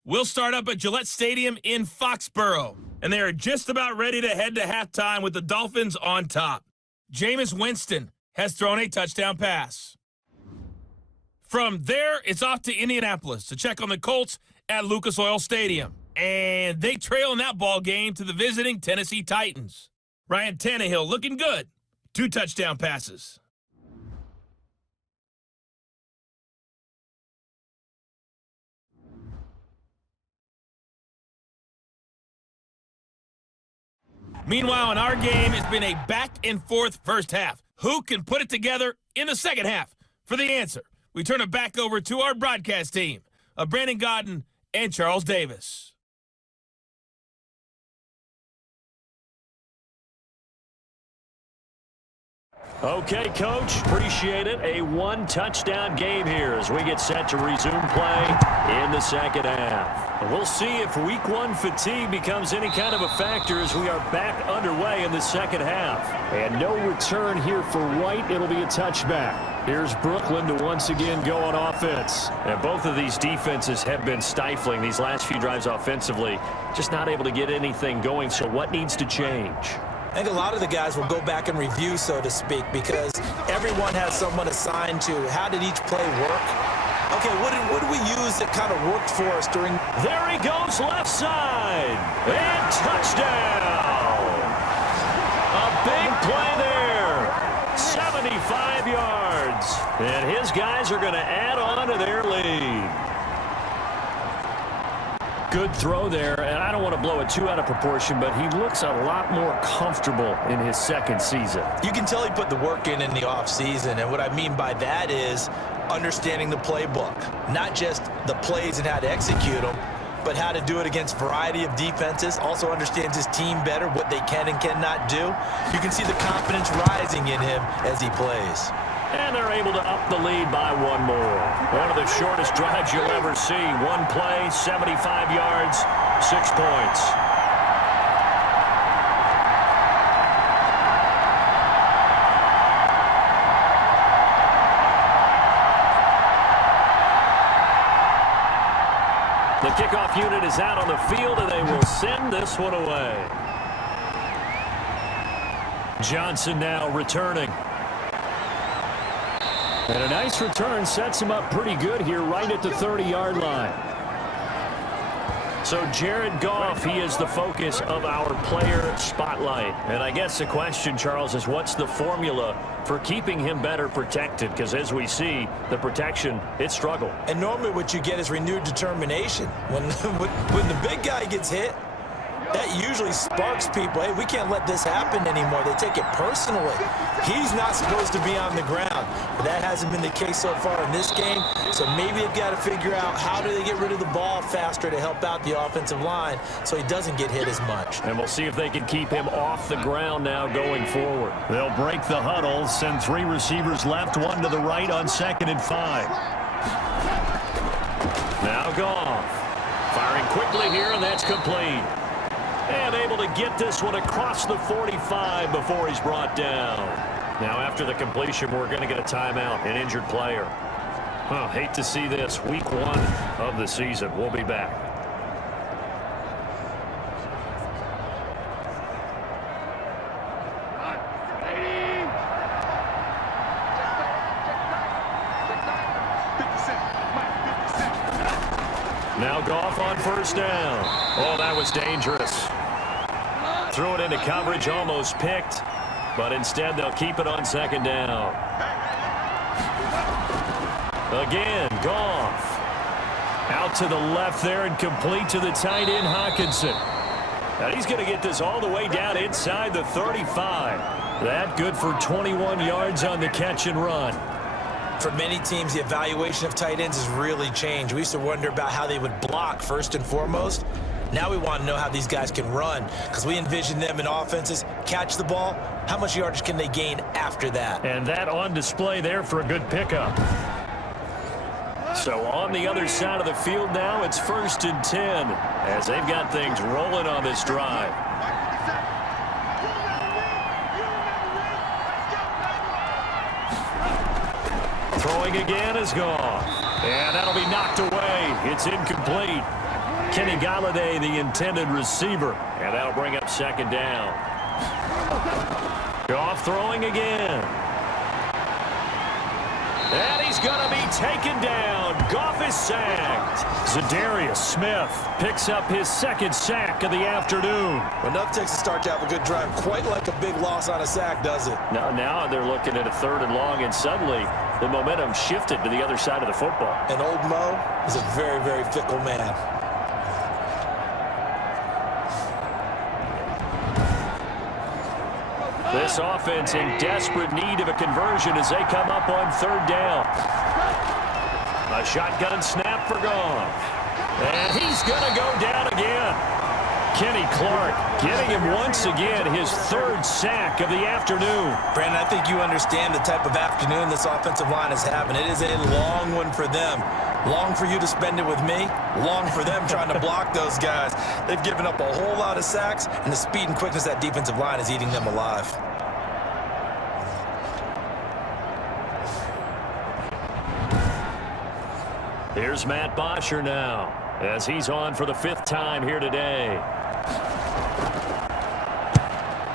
We'll start up at Gillette Stadium in Foxborough. And they are just about ready to head to halftime with the Dolphins on top. Jameis Winston has thrown a touchdown pass. From there, it's off to Indianapolis to check on the Colts at Lucas Oil Stadium. And they trail in that ball game to the visiting Tennessee Titans. Ryan Tannehill looking good. 2 touchdown passes. Meanwhile, in our game, it's been a back-and-forth first half. Who can put it together in the second half? For the answer, we turn it back over to our broadcast team of Brandon Godden and Charles Davis. Okay, Coach, appreciate it. A 1-touchdown game here as we get set to resume play in the second half. And we'll see if Week 1 fatigue becomes any kind of a factor as we are back underway in the second half. And no return here for White. It'll be a touchback. Here's Brooklyn to once again go on offense. And both of these defenses have been stifling these last few drives offensively. Just not able to get anything going, so what needs to change? I think a lot of the guys will go back and review, so to speak, because everyone has someone assigned to how did each play work. Okay, what did we use that kind of worked for us during... There he goes left side. And touchdown. A big play there. 75 yards. And his guys are going to add on to their lead. Good throw there, and I don't want to blow it too out of proportion, but he looks a lot more comfortable in his second season. You can tell he put the work in the offseason, and what I mean by that is understanding the playbook. Not just the plays and how to execute them, but how to do it against a variety of defenses. Also understands his team better, what they can and cannot do. You can see the confidence rising in him as he plays. And they're able to up the lead by 1 more. One of the shortest drives you'll ever see. 1 play, 75 yards, 6 points. The kickoff unit is out on the field, and they will send this one away. Johnson now returning. And a nice return sets him up pretty good here right at the 30-yard line. So Jared Goff, he is the focus of our player spotlight. And I guess the question, Charles, is what's the formula for keeping him better protected? Because as we see, the protection, it struggled. And normally what you get is renewed determination. When the big guy gets hit, that usually sparks people. Hey, we can't let this happen anymore. They take it personally. He's not supposed to be on the ground. But that hasn't been the case so far in this game. So maybe they've got to figure out how do they get rid of the ball faster to help out the offensive line so he doesn't get hit as much. And we'll see if they can keep him off the ground now going forward. They'll break the huddle, send 3 receivers left, 1 to the right on 2nd and 5. Now Goff. Firing quickly here, and that's complete. And able to get this one across the 45 before he's brought down. Now after the completion, we're going to get a timeout, an injured player. Hate to see this. Week 1 of the season. We'll be back. Now Goff on 1st down. Oh, that was dangerous. Threw it into coverage, almost picked, but instead they'll keep it on 2nd down. Again, Goff. Out to the left there and complete to the tight end, Hockenson. And he's going to get this all the way down inside the 35. That good for 21 yards on the catch and run. For many teams, the evaluation of tight ends has really changed. We used to wonder about how they would block first and foremost. Now we want to know how these guys can run, because we envision them in offenses catch the ball. How much yardage can they gain after that? And that on display there for a good pickup. So on the other side of the field now, it's 1st and 10 as they've got things rolling on this drive. Throwing again is Goff. And that'll be knocked away. It's incomplete. Kenny Galladay, the intended receiver. And that'll bring up 2nd down. Goff throwing again. And he's going to be taken down. Goff is sacked. Zadarius Smith picks up his 2nd sack of the afternoon. Well, enough takes to start to have a good drive. Quite like a big loss on a sack, does it? Now they're looking at a 3rd and long, and suddenly the momentum shifted to the other side of the football. And old Mo is a very, very fickle man. This offense in desperate need of a conversion as they come up on 3rd down. A shotgun snap for Goff. And he's going to go down again. Kenny Clark getting him once again his 3rd sack of the afternoon. Brandon, I think you understand the type of afternoon this offensive line is having. It is a long one for them. Long for you to spend it with me. Long for them trying to block those guys. They've given up a whole lot of sacks, and the speed and quickness of that defensive line is eating them alive. Here's Matt Bosher now as he's on for the 5th time here today.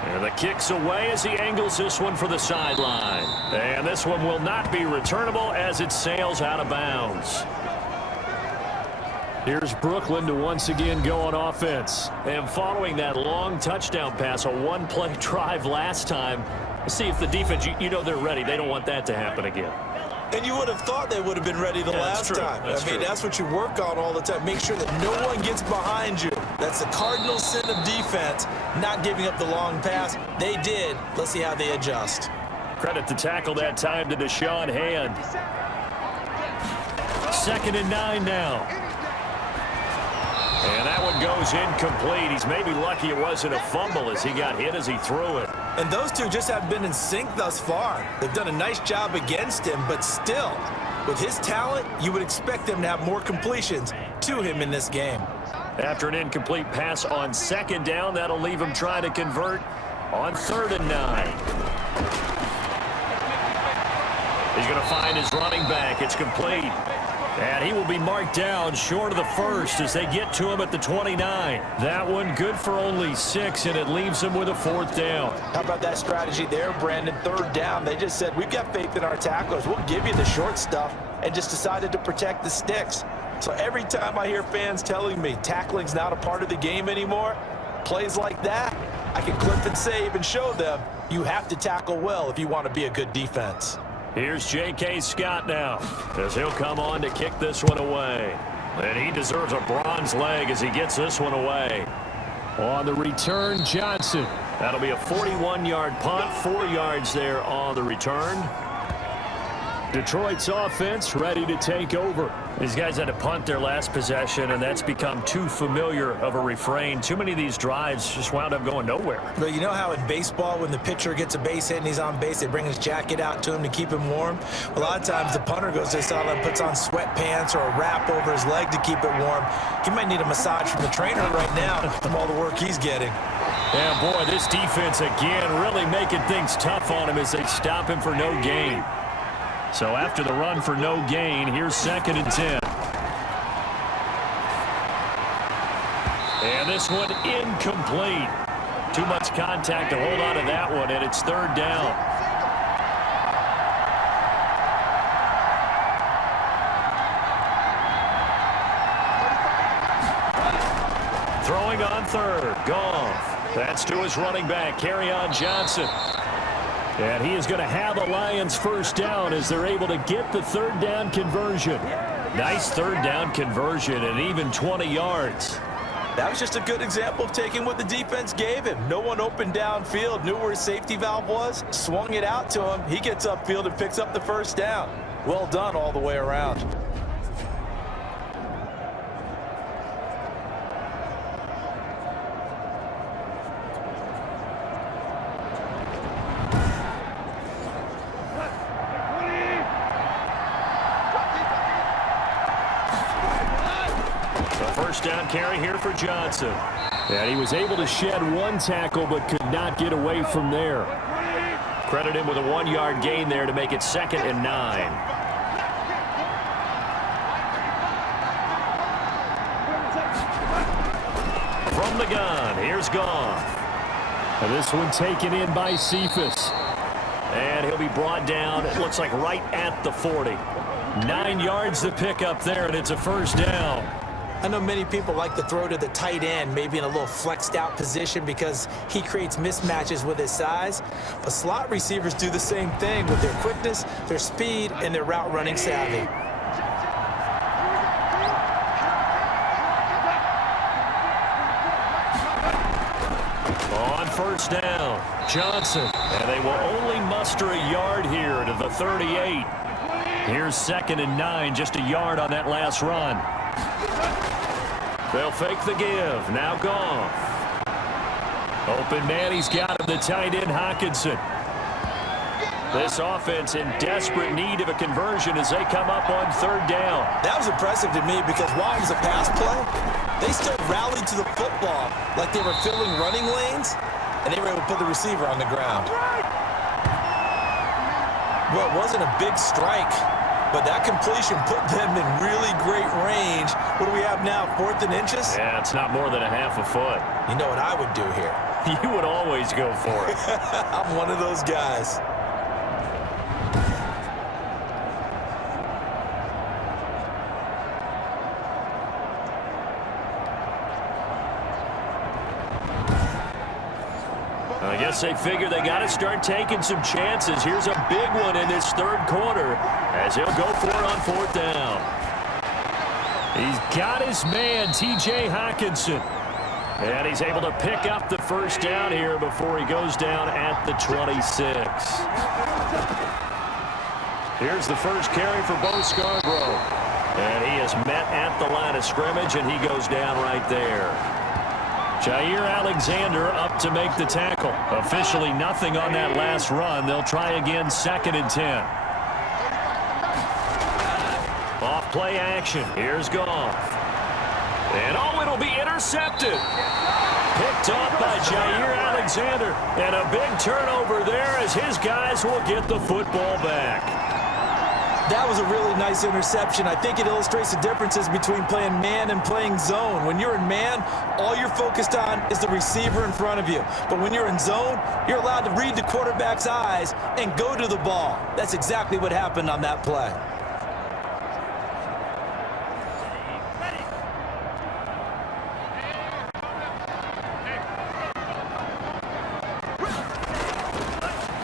And the kick's away as he angles this one for the sideline. And this one will not be returnable as it sails out of bounds. Here's Brooklyn to once again go on offense. And following that long touchdown pass, a one-play drive last time, see if the defense, you know they're ready. They don't want that to happen again. And you would have thought they would have been ready the last time. That's what you work on all the time. Make sure that no one gets behind you. That's the cardinal sin of defense, not giving up the long pass. They did. Let's see how they adjust. Credit the tackle that time to Deshaun Hand. 2nd and 9 now. And that one goes incomplete. He's maybe lucky it wasn't a fumble as he got hit as he threw it. And those two just have been in sync thus far. They've done a nice job against him, but still, with his talent, you would expect them to have more completions to him in this game. After an incomplete pass on 2nd down, that'll leave him trying to convert on 3rd and 9. He's going to find his running back. It's complete. And he will be marked down short of the 1st as they get to him at the 29. That one good for only 6, and it leaves him with a 4th down. How about that strategy there, Brandon? 3rd down. They just said, we've got faith in our tacklers. We'll give you the short stuff, and just decided to protect the sticks. So every time I hear fans telling me tackling's not a part of the game anymore, plays like that, I can clip and save and show them you have to tackle well if you want to be a good defense. Here's J.K. Scott now as he'll come on to kick this one away. And he deserves a bronze leg as he gets this one away. On the return, Johnson. That'll be a 41-yard punt, 4 yards there on the return. Detroit's offense ready to take over. These guys had to punt their last possession, and that's become too familiar of a refrain. Too many of these drives just wound up going nowhere. But you know how in baseball, when the pitcher gets a base hit and he's on base, they bring his jacket out to him to keep him warm? A lot of times the punter goes to the sideline, puts on sweatpants or a wrap over his leg to keep it warm. He might need a massage from the trainer right now from all the work he's getting. Yeah, boy, this defense again really making things tough on him as they stop him for no gain. So after the run for no gain, here's 2nd and 10. And this one incomplete. Too much contact to hold on to that one, and it's 3rd down. Throwing on 3rd, Goff. That's to his running back, Kerryon Johnson. And he is going to have a Lions 1st down as they're able to get the 3rd down conversion. Nice 3rd down conversion and even 20 yards. That was just a good example of taking what the defense gave him. No one open downfield, knew where his safety valve was, swung it out to him. He gets upfield and picks up the first down. Well done all the way around. First down carry here for Johnson. And he was able to shed one tackle but could not get away from there. Credit him with a 1-yard gain there to make it 2nd and 9. From the gun, here's Goff. And this one taken in by Cephas. And he'll be brought down, it looks like right at the 40. 9 yards to pick up there, and it's a first down. I know many people like to throw to the tight end, maybe in a little flexed out position because he creates mismatches with his size. But slot receivers do the same thing with their quickness, their speed, and their route running savvy. On first down, Johnson. And they will only muster a yard here to the 38. Here's 2nd and 9, just a yard on that last run. They'll fake the give. Now Goff. Open man, he's got him, the tight end Hockenson. This offense in desperate need of a conversion as they come up on 3rd down. That was impressive to me because while it was a pass play, they still rallied to the football like they were filling running lanes, and they were able to put the receiver on the ground. Well, it wasn't a big strike, but that completion put them in really great range. What do we have now, 4th and inches? Yeah, it's not more than a half a foot. You know what I would do here? You would always go for it. I'm one of those guys. I guess they figure they got to start taking some chances. Here's a big one in this 3rd quarter as he'll go for it on 4th down. He's got his man, T.J. Hockenson. And he's able to pick up the first down here before he goes down at the 26. Here's the first carry for Bo Scarborough. And he is met at the line of scrimmage, and he goes down right there. Jair Alexander up to make the tackle. Officially nothing on that last run. They'll try again, 2nd and 10. Off play action. Here's Goff. And oh, it'll be intercepted. Picked off by Jair Alexander. And a big turnover there as his guys will get the football back. That was a really nice interception. I think it illustrates the differences between playing man and playing zone. When you're in man, all you're focused on is the receiver in front of you. But when you're in zone, you're allowed to read the quarterback's eyes and go to the ball. That's exactly what happened on that play.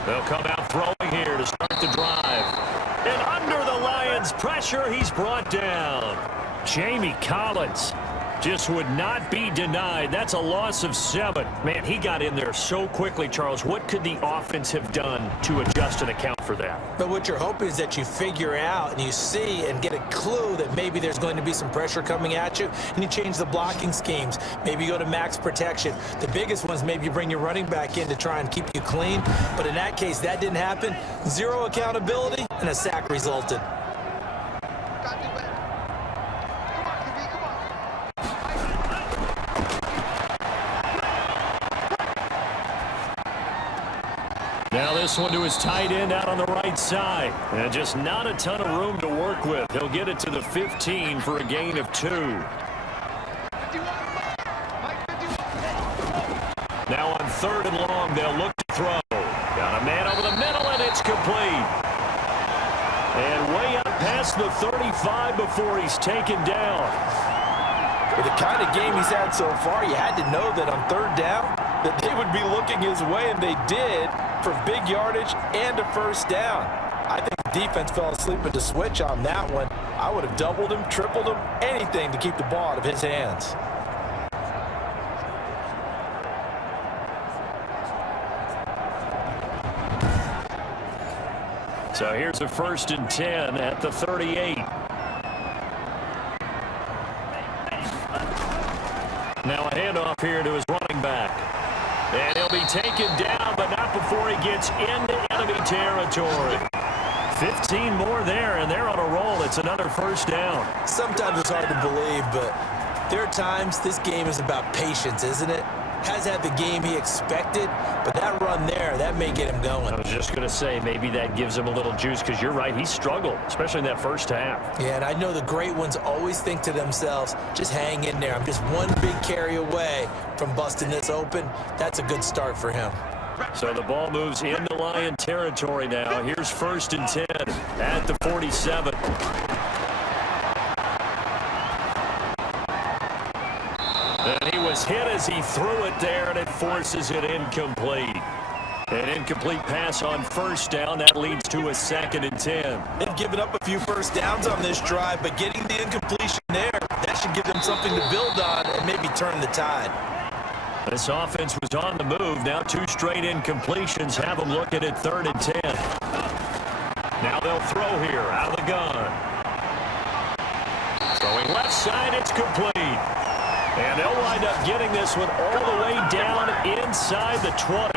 They'll come out throwing here to start the drive. And under the Lions' pressure, he's brought down. Jamie Collins just would not be denied. That's a loss of 7. Man, he got in there so quickly, Charles. What could the offense have done to adjust and account for that? But what you're hoping is that you figure out and you see and get a clue that maybe there's going to be some pressure coming at you, and you change the blocking schemes. Maybe you go to max protection. The biggest one is maybe you bring your running back in to try and keep you clean. But in that case, that didn't happen. 0 accountability, and a sack resulted. Now this one to his tight end out on the right side. And just not a ton of room to work with. He'll get it to the 15 for a gain of 2. Now on 3rd and long, they'll look to throw. Got a man over the middle, and it's complete. And way up past the 35 before he's taken down. With the kind of game he's had so far, you had to know that on 3rd down, that they would be looking his way, and they did, for big yardage and a first down. I think the defense fell asleep at the switch on that one. I would have doubled him, tripled him, anything to keep the ball out of his hands. So here's a 1st and 10 at the 38. Now a handoff here to his running back. And he'll be taken down, but not before he gets into enemy territory. 15 more there, and they're on a roll. It's another 1st down. Sometimes it's hard to believe, but there are times this game is about patience, isn't it? Has had the game he expected, but that run there, that may get him going. I was just going to say, maybe that gives him a little juice, because you're right, he struggled, especially in that first half. Yeah, and I know the great ones always think to themselves, just hang in there. I'm just one big carry away from busting this open. That's a good start for him. So the ball moves into Lion territory now. Here's 1st and 10 at the 47. And he was hit as he threw it there, and it forces it incomplete. An incomplete pass on 1st down. That leads to a 2nd and 10. They've given up a few 1st downs on this drive, but getting the incompletion there, that should give them something to build on and maybe turn the tide. This offense was on the move. Now 2 straight incompletions have them looking at 3rd and 10. Now they'll throw here out of the gun. Throwing left side, it's complete. And they'll wind up getting this one all the way down inside the 20.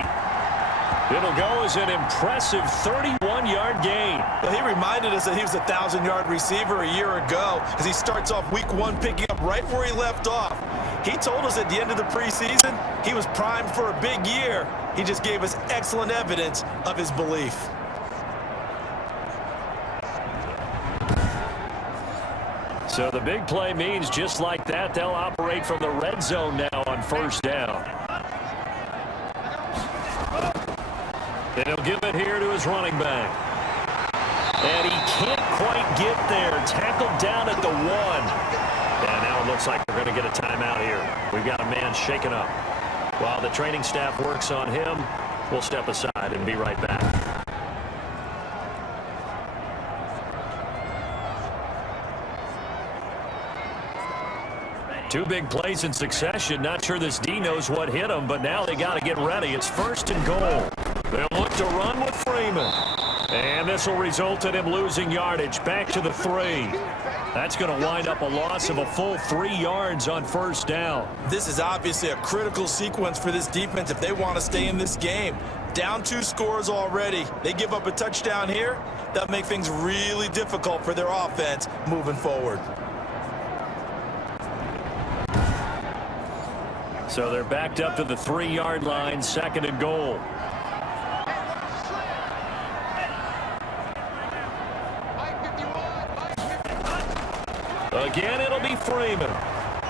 It'll go as an impressive 31-yard gain. Well, he reminded us that he was a 1,000-yard receiver a year ago as he starts off week 1 picking up right where he left off. He told us at the end of the preseason he was primed for a big year. He just gave us excellent evidence of his belief. So the big play means just like that, they'll operate from the red zone now on 1st down. And he'll give it here to his running back. And he can't quite get there. Tackled down at the 1. And now it looks like we're going to get a timeout here. We've got a man shaken up. While the training staff works on him, we'll step aside and be right back. Two big plays in succession. Not sure this D knows what hit him, but now they got to get ready. It's 1st and goal. They'll look to run with Freeman. And this will result in him losing yardage. Back to the 3. That's going to wind up a loss of a full 3 yards on 1st down. This is obviously a critical sequence for this defense if they want to stay in this game. Down 2 scores already. They give up a touchdown here. That'll make things really difficult for their offense moving forward. So they're backed up to the 3-yard line, 2nd and goal. Again, it'll be Freeman.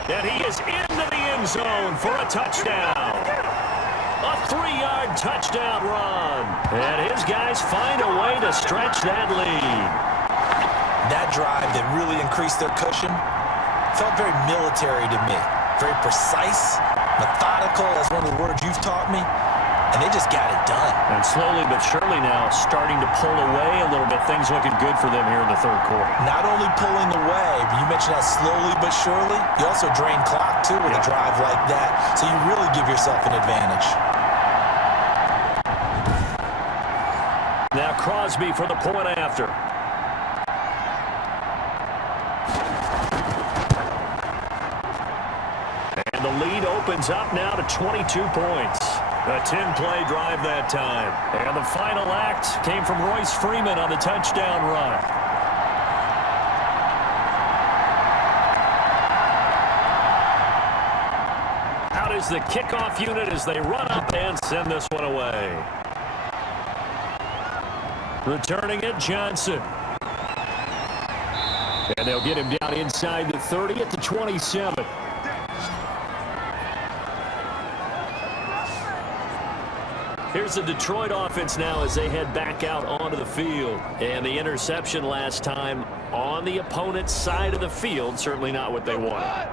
And he is into the end zone for a touchdown. A 3-yard touchdown run. And his guys find a way to stretch that lead. That drive that really increased their cushion felt very military to me. Very precise, methodical, that's one of the words you've taught me. And they just got it done. And slowly but surely now starting to pull away a little bit. Things looking good for them here in the 3rd quarter. Not only pulling away, but you mentioned that slowly but surely. You also drain clock, too, with a drive like that. So you really give yourself an advantage. Now Crosby for the point after. And the lead opens up now to 22 points. A 10-play drive that time. And the final act came from Royce Freeman on the touchdown run. Out is the kickoff unit as they run up and send this one away. Returning it, Johnson. And they'll get him down inside the 30 at the 27. Here's the Detroit offense now as they head back out onto the field. And the interception last time on the opponent's side of the field, certainly not what they wanted.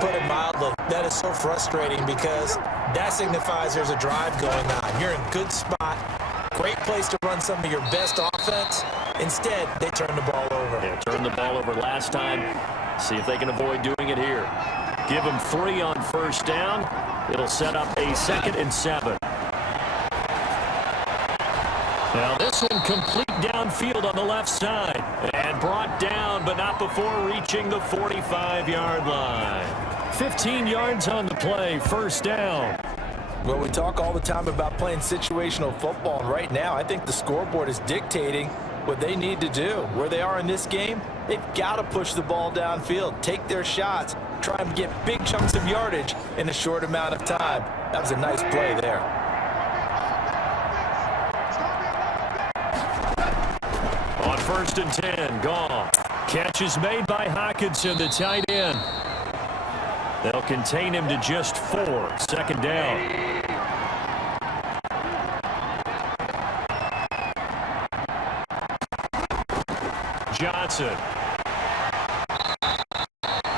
Put it mildly, that is so frustrating because that signifies there's a drive going on. You're in a good spot, great place to run some of your best offense. Instead, they turn the ball over. Yeah, turned the ball over last time. See if they can avoid doing it here. Give them 3 on 1st down. It'll set up a 2nd and 7. Now this one complete downfield on the left side. And brought down, but not before reaching the 45-yard line. 15 yards on the play, first down. Well, we talk all the time about playing situational football, and right now I think the scoreboard is dictating what they need to do. Where they are in this game, they've got to push the ball downfield, take their shots, try and get big chunks of yardage in a short amount of time. That was a nice play there. On 1st and 10, Goff. Catch is made by Hockenson, the tight end. They'll contain him to just 4. Second down. Johnson.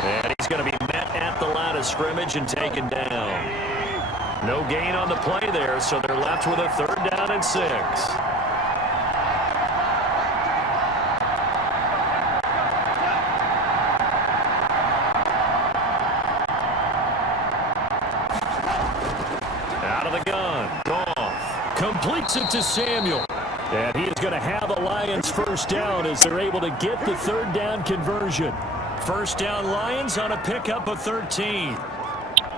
And he's going to be met at the line of scrimmage and taken down. No gain on the play there, so they're left with a 3rd down and 6. Out of the gun, Goff completes it to Samuel. And he is going to have a Lions first down as they're able to get the 3rd down conversion. First down Lions on a pickup of 13.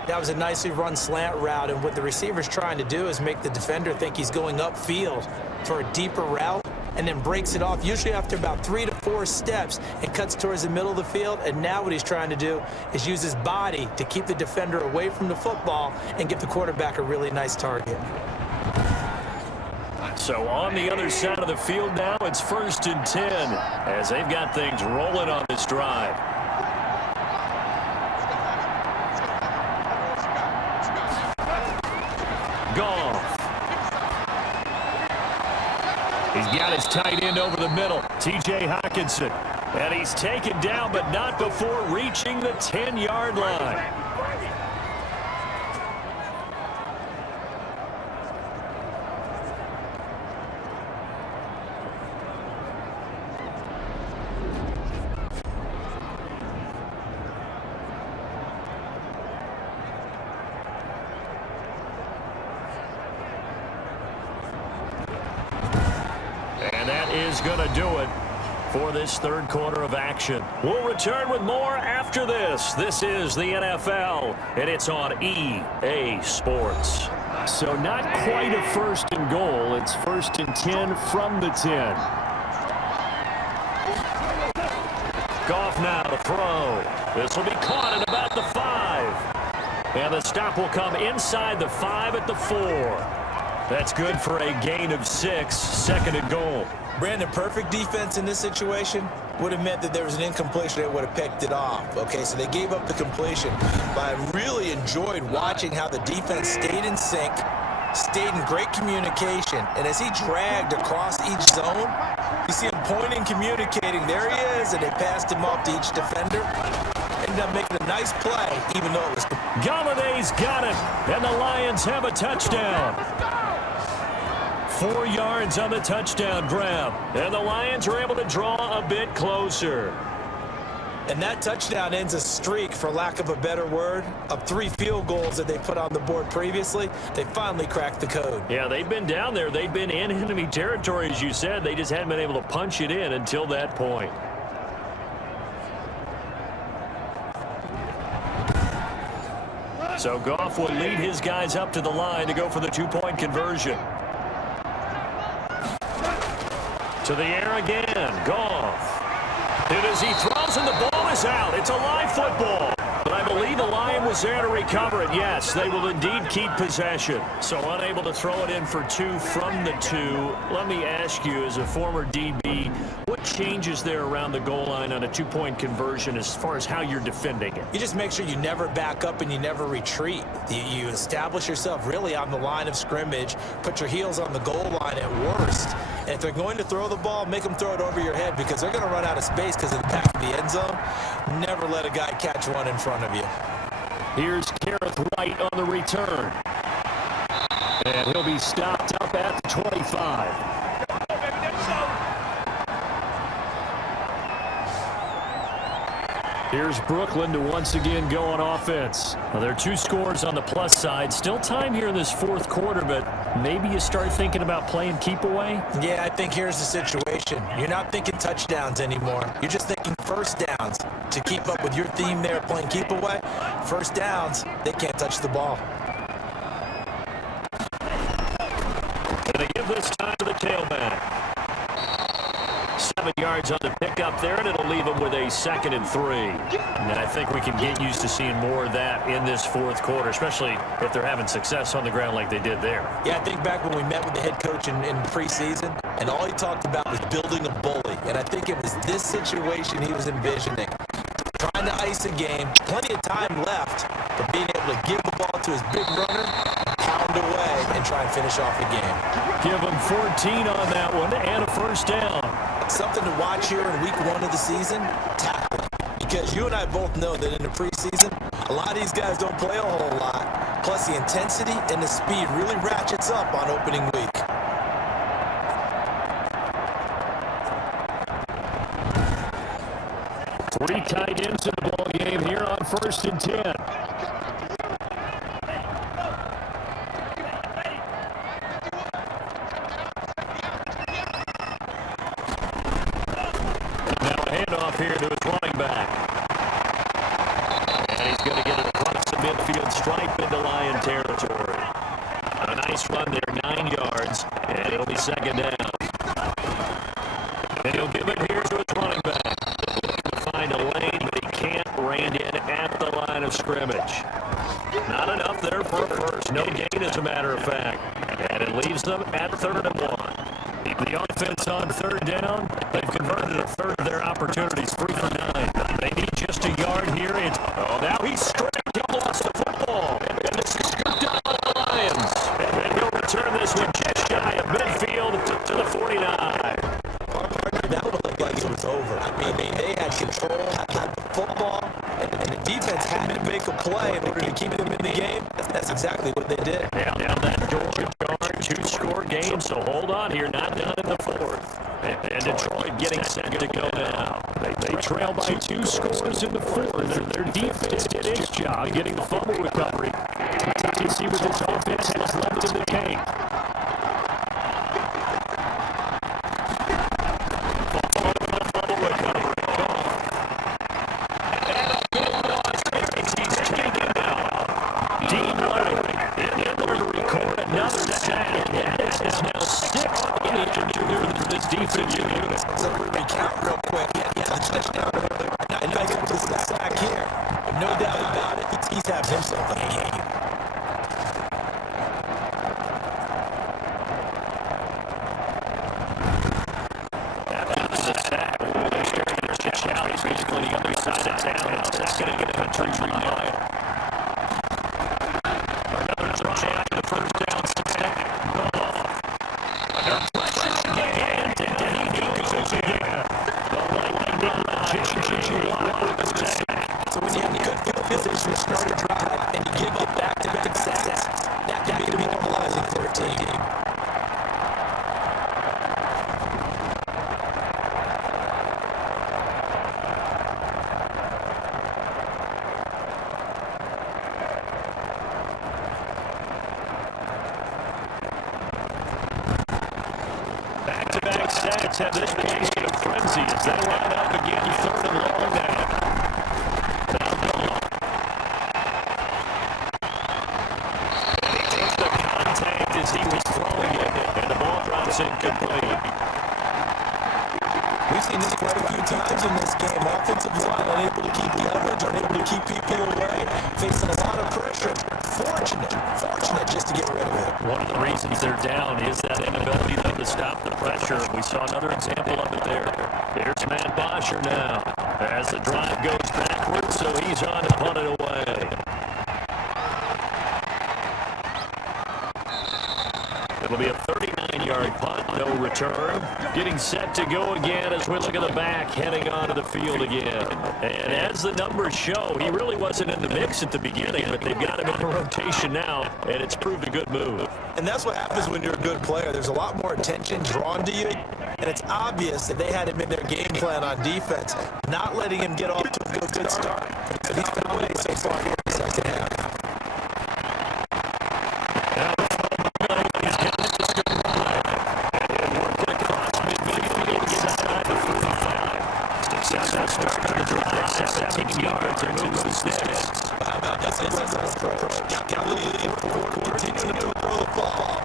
That was a nicely run slant route, and what the receiver's trying to do is make the defender think he's going upfield for a deeper route and then breaks it off, usually after about 3 to 4 steps, and cuts towards the middle of the field. And now what he's trying to do is use his body to keep the defender away from the football and give the quarterback a really nice target. So on the other side of the field now, it's 1st and 10 as they've got things rolling on this drive. Goff. He's got his tight end over the middle, T.J. Hockenson. And he's taken down, but not before reaching the 10-yard line. Is going to do it for this 3rd quarter of action. We'll return with more after this. This is the NFL, and it's on EA Sports. So not quite a 1st and goal. It's 1st and 10 from the 10. Goff now to throw. This will be caught at about the 5. And the stop will come inside the 5 at the 4. That's good for a gain of 6, 2nd and goal. Brandon, perfect defense in this situation would have meant that there was an incompletion that would have picked it off. Okay, so they gave up the completion. But I really enjoyed watching how the defense stayed in sync, stayed in great communication. And as he dragged across each zone, you see him pointing, communicating. There he is, and they passed him off to each defender. Ended up making a nice play, even though it was... Galladay's got it, and the Lions have a touchdown. 4 yards on the touchdown grab, and the Lions are able to draw a bit closer. And that touchdown ends a streak, for lack of a better word, of 3 field goals that they put on the board previously. They finally cracked the code. Yeah, they've been down there. They've been in enemy territory, as you said. They just hadn't been able to punch it in until that point. So Goff will lead his guys up to the line to go for the 2-point conversion. To the air again, Goff. And as he throws and the ball is out, it's a live football. But I believe the Lion was there to recover it. Yes, they will indeed keep possession. So unable to throw it in for 2 from the 2. Let me ask you, as a former DB, what changes there around the goal line on a 2-point conversion as far as how you're defending it? You just make sure you never back up and you never retreat. You establish yourself really on the line of scrimmage, put your heels on the goal line at worst. And if they're going to throw the ball, make them throw it over your head, because they're going to run out of space because of the back of the end zone. Never let a guy catch one in front of you. Here's Gareth White on the return. And he'll be stopped up at the 25. Here's Brooklyn to once again go on offense. Well, there are 2 scores on the plus side. Still time here in this fourth quarter, but maybe you start thinking about playing keep away? Yeah, I think here's the situation. You're not thinking touchdowns anymore. You're just thinking first downs. To keep up with your theme there, playing keep away, first downs, they can't touch the ball. Going to give this time to the tailback. 7 yards on the pickup there, and it'll leave them with a 2nd and 3. And I think we can get used to seeing more of that in this fourth quarter, especially if they're having success on the ground like they did there. Yeah, I think back when we met with the head coach in preseason, and all he talked about was building a bully. And I think it was this situation he was envisioning. Trying to ice a game, plenty of time left, but being able to give the ball to his big runner, pound away, and try and finish off the game. Give him 14 on that one and a first down. Something to watch here in week 1 of the season, tackling. Because you and I both know that in the preseason, a lot of these guys don't play a whole lot. Plus, the intensity and the speed really ratchets up on opening week. Three tight ends in the ball game here on 1st and 10. Now a handoff here to his running back. And he's going to get it across the midfield stripe into Lion territory. A nice run there, 9 yards, and it'll be 2nd down. And he'll give it here to his running back. Find a lane, but he can't rein in at the line of scrimmage. Not enough there for a first. No gain, as a matter of fact. And it leaves them at 3rd and 1. The offense on 3rd down, they've converted a third of their opportunities, 3 for 9. They need just a yard here. Now he's stripped. He lost the football. And this is scooped down by the Lions. And he'll return this one just shy of midfield to the 49. That looked like it was over. I mean, they had control, had the football, and the defense had to make a play in order to keep them in the game. That's exactly what they did. Now that Georgia guard, 2-score game, so hold on here, not done in the 4th. And Detroit getting set to go now. They trail by 2 scores in the 4th. Their defense did its job getting the fumble recovery. You see what this offense has left in the tank. Defensive unit. So recount real quick. Yeah, touchdown. And I got this back here. No doubt about it. He's had himself a game. That's a sack. There's a challenge basically the other side of town. That's going to get a country mile. Another try to the first down sack. So when you have a good field position to start a drive and you give up back-to-back sacks, that can be demoralizing for a team. Back-to-back sacks have this case in a frenzy as they line up again, 3rd and long now. He takes the contact as he was throwing it, and the ball drops incomplete. We've seen this quite a few times in this game. Offensive line unable to keep leverage, unable to keep people away, facing a lot of pressure. Fortunate just to get rid of it. One of the reasons they're down is that inability though to stop the pressure. We saw another example of it there. Here's Matt Bosher now as the drive goes backwards, so he's on to punt it away. It'll be a 39-yard punt, no return. Getting set to go again as we look at the back, heading onto the field again. And as the numbers show, he really wasn't in the mix at the beginning, but they've got him in the rotation now, and it's proved a good move. And that's what happens when you're a good player. There's a lot more attention drawn to you. And it's obvious that they had him in their game plan on defense, not letting him get off to a good start. So he's been away so far here in the second half. Yards or moves the sticks. How about that's it? Continue to throw the ball.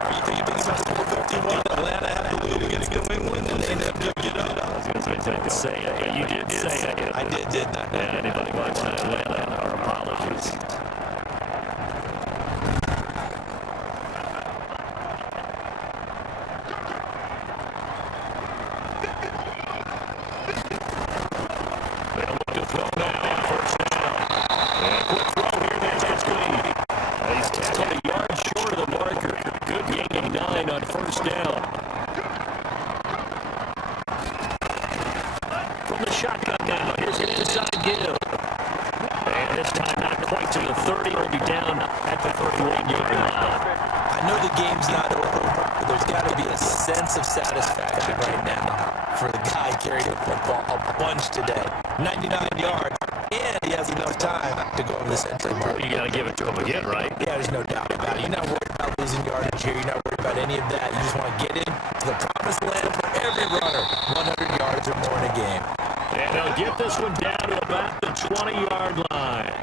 Are you thinking about the 451? Atlanta had to lose against New England, and they never could get up. I was going to say it, but you did say it. I did not. Anybody watching Atlanta, our apologies. Of satisfaction right now for the guy carrying the football a bunch today. 99 yards, and he has enough time to go over the century mark. You got to give it to him again, right? Yeah, there's no doubt about it. You're not worried about losing yardage here. You're not worried about any of that. You just want to get into the promised land for every runner. 100 yards or more in a game. And they'll get this one down to about the 20-yard line.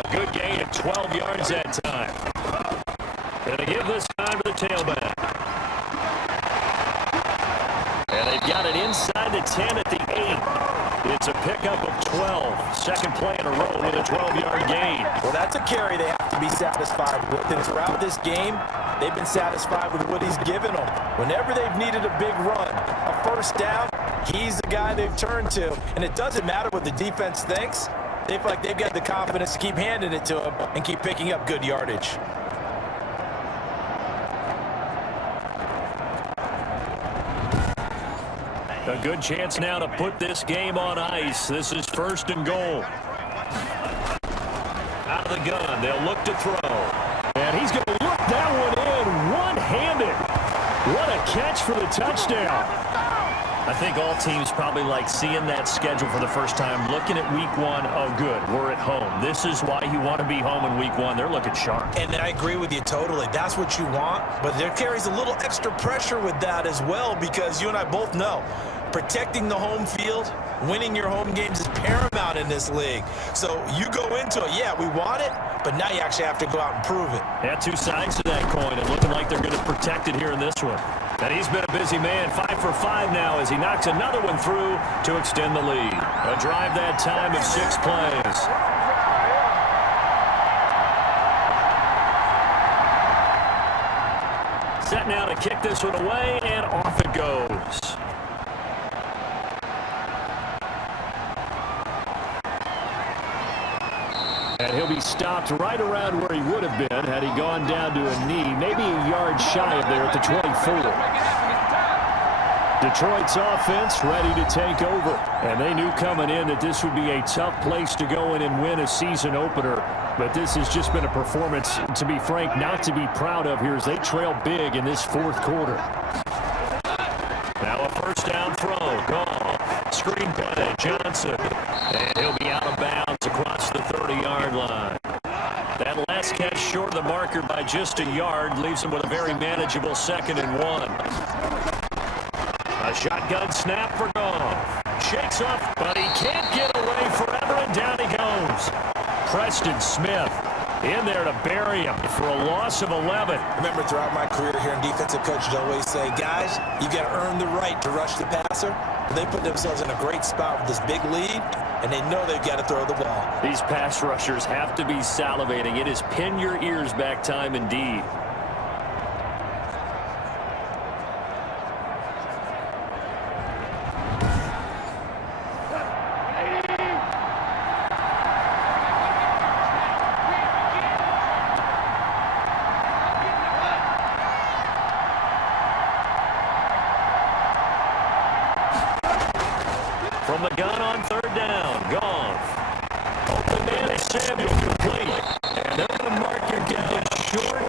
A good gain of 12 yards that time. And they give this time to the tailback. Got it inside the 10 at the 8. It's a pickup of 12. Second play in a row with a 12-yard gain. Well, that's a carry they have to be satisfied with. And throughout this game, they've been satisfied with what he's given them. Whenever they've needed a big run, a first down, he's the guy they've turned to. And it doesn't matter what the defense thinks. They feel like they've got the confidence to keep handing it to him and keep picking up good yardage. A good chance now to put this game on ice. This is first and goal. Out of the gun, they'll look to throw. And he's going to look that one in one-handed. What a catch for the touchdown. I think all teams probably like seeing that schedule for the first time, looking at week one. Oh, good, we're at home. This is why you want to be home in week one. They're looking sharp. And I agree with you totally. That's what you want. But there carries a little extra pressure with that as well, because you and I both know protecting the home field, winning your home games is paramount in this league. So you go into it, yeah, we want it, but now you actually have to go out and prove it. Yeah, two sides to that coin, and looking like they're going to protect it here in this one. And he's been a busy man, 5 for 5 now as he knocks another one through to extend the lead. A drive that time of 6 plays. Set now to kick this one away, and off it goes. And he'll be stopped right around where he would have been had he gone down to a knee, maybe a yard shy of there at the 24. Detroit's offense ready to take over. And they knew coming in that this would be a tough place to go in and win a season opener. But this has just been a performance, to be frank, not to be proud of here as they trail big in this fourth quarter. Now a first down throw. Goff. Screen play. Johnson. And he'll be out of bounds across the 30-yard line. That last catch short of the marker by just a yard leaves him with a very manageable 2nd and 1. A shotgun snap for Goff. Shakes off, but he can't get away forever, and down he goes. Preston Smith in there to bury him for a loss of 11. Remember, throughout my career here in defensive coaches always say, guys, you got to earn the right to rush the passer. They put themselves in a great spot with this big lead, and they know they've got to throw the ball. These pass rushers have to be salivating. It is pin your ears back time indeed. From the gun on 3rd down, Goff. Open man is Samuel, complete. And they're going to mark your down short,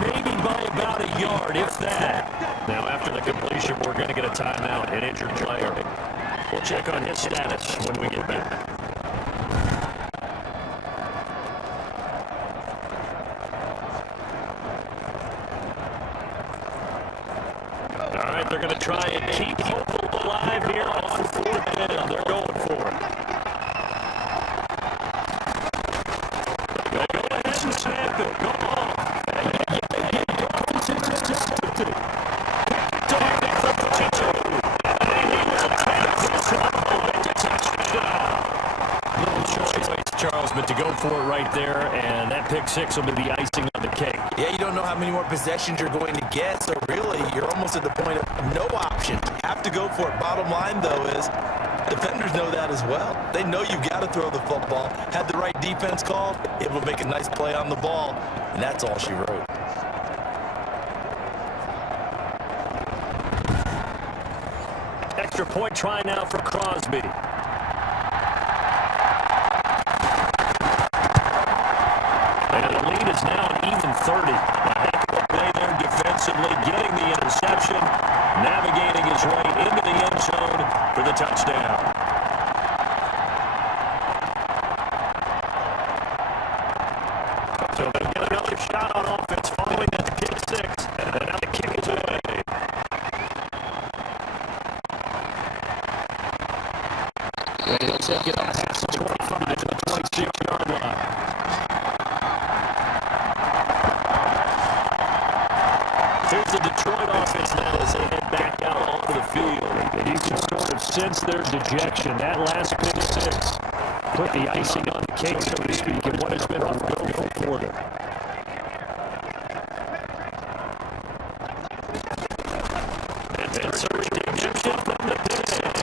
maybe by about a yard, if that. Now after the completion, we're going to a timeout, an injured player. We'll check on his status when we get back. All right, they're going to try and keep hope alive here on 4th down. They're going for it. Go ahead and snap it. Go on. Charles, but to go for it right there, and that pick six will be the icing on the cake. Yeah, you don't know how many more possessions you're going to get, so really, you're almost at the point of no option. Have to go for it. Bottom line, though, is defenders know that as well. They know you've got to throw the football. Had the right defense called, able to make a nice play on the ball, and that's all she wrote. Extra point try now for Crosby. And the lead is now an even 30. A heck of a play there defensively, getting the interception, navigating his way into the end zone for the touchdown. So they'll get another shot on offense following that kick six. And now the kick is away. They'll take it off past the 25 to the 26-yard line. Here's the Detroit offense now as they head back out onto the field. You can sort of sense their dejection. That last pick six put the icing on the cake, so to speak, in what has been a real quarter. And then search the Egyptian from the distance.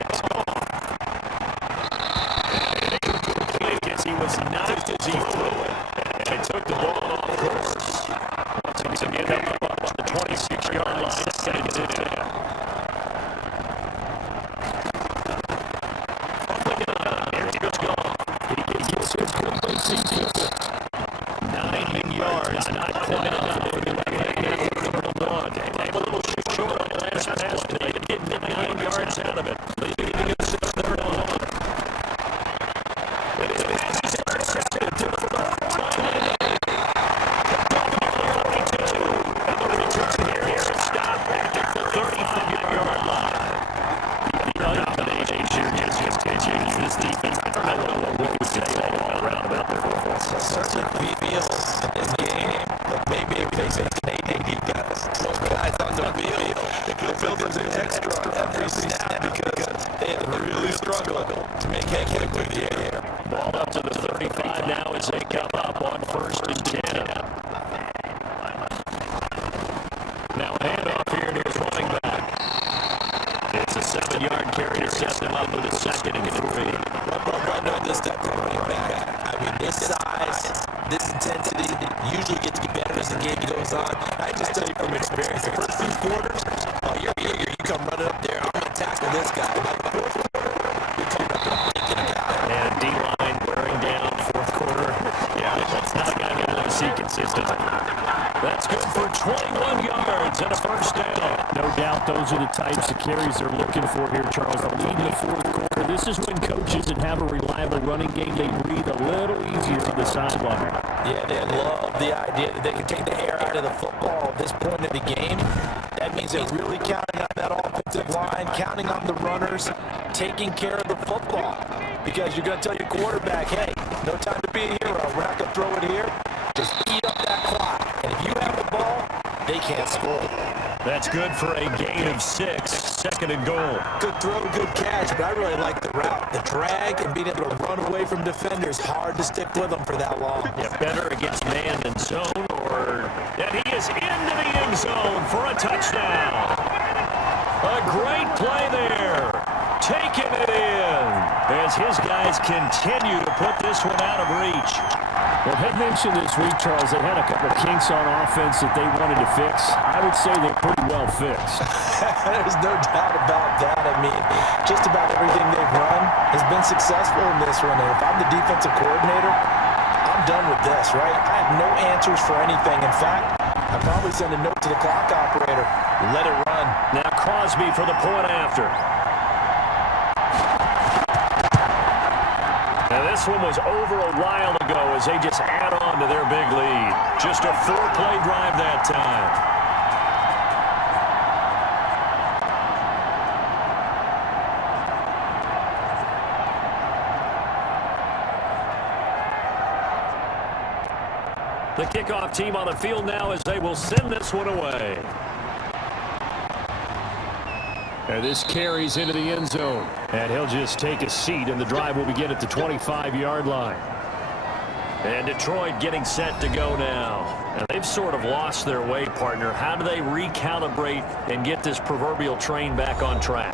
He was knocked as he threw it, and took the ball off course. Once again, up to the 26-yard line, second and 10. Here he goes, Goff. He gets his good 9 yards, not quite enough for the dog. A little short on the last pass, but they didn't get 9 yards out of it. Leaving it 3rd and 1. Ball up to the 35 now as they come up on 1st and 10. Now handoff here to his running back. It's a 7-yard carry to set them up with a 2nd and 3. Right now, this type of running back. I mean, this size, this intensity usually gets better as the game goes on. I just tell you from experience, the first few quarters, you come running up there, I'm going to tackle this guy. By the 4th quarter, you come up and break it out. And D-line wearing down 4th quarter. Yeah, that's not a guy you want to see consistently. That's good for 21 yards and a 1st down. No doubt those are the types of carries they're looking for here, Charles. Lead in the 4th quarter. This is when coaches that have a reliable running game, they breathe a little easier on the sideline. Yeah, they love the idea that they can take the air out of the football at this point of the game. That means they're really counting on that offensive line, counting on the runners, taking care of the football. Because you're going to tell your quarterback, hey, no time to be a hero. We're not going to throw it here. Just eat up that clock. And if you have the ball, they can't score. That's good for a gain of 6, 2nd and goal. Good throw, good catch, but I really like the route. The drag and being able to run away from defenders, hard to stick with them for that long. Yeah, better against man than zone, and he is into the end zone for a touchdown. A great play there. Taking it in as his guys continue to put this one out of reach. Well, they mentioned this week, Charles, they had a couple of kinks on offense that they wanted to fix. I would say they're pretty well fixed. There's no doubt about that. I mean, just about everything they've run has been successful in this one. And if I'm the defensive coordinator, I'm done with this, right? I have no answers for anything. In fact, I'd probably send a note to the clock operator. Let it run. Now, Crosby for the point after. Now this one was over a while ago as they just add on to their big lead. Just a 4-play drive that time. The kickoff team on the field now as they will send this one away. And this carries into the end zone. And he'll just take a seat, and the drive will begin at the 25-yard line. And Detroit getting set to go now. And they've sort of lost their way, partner. How do they recalibrate and get this proverbial train back on track?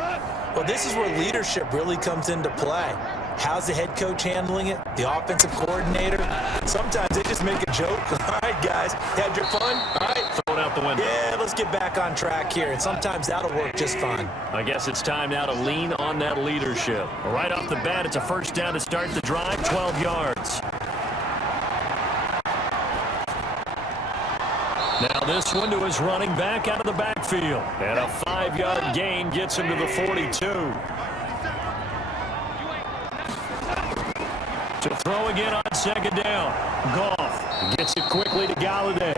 Well, this is where leadership really comes into play. How's the head coach handling it? The offensive coordinator? Sometimes they just make a joke. All right, guys, you had your fun? All right. Throw it out the window. Yeah, let's get back on track here. And sometimes that'll work just fine. I guess it's time now to lean on that leadership. Right off the bat, it's a first down to start the drive, 12 yards. Now this one to his running back out of the backfield. And a 5-yard gain gets him to the 42. To throw again on second down. Goff gets it quickly to Galladay.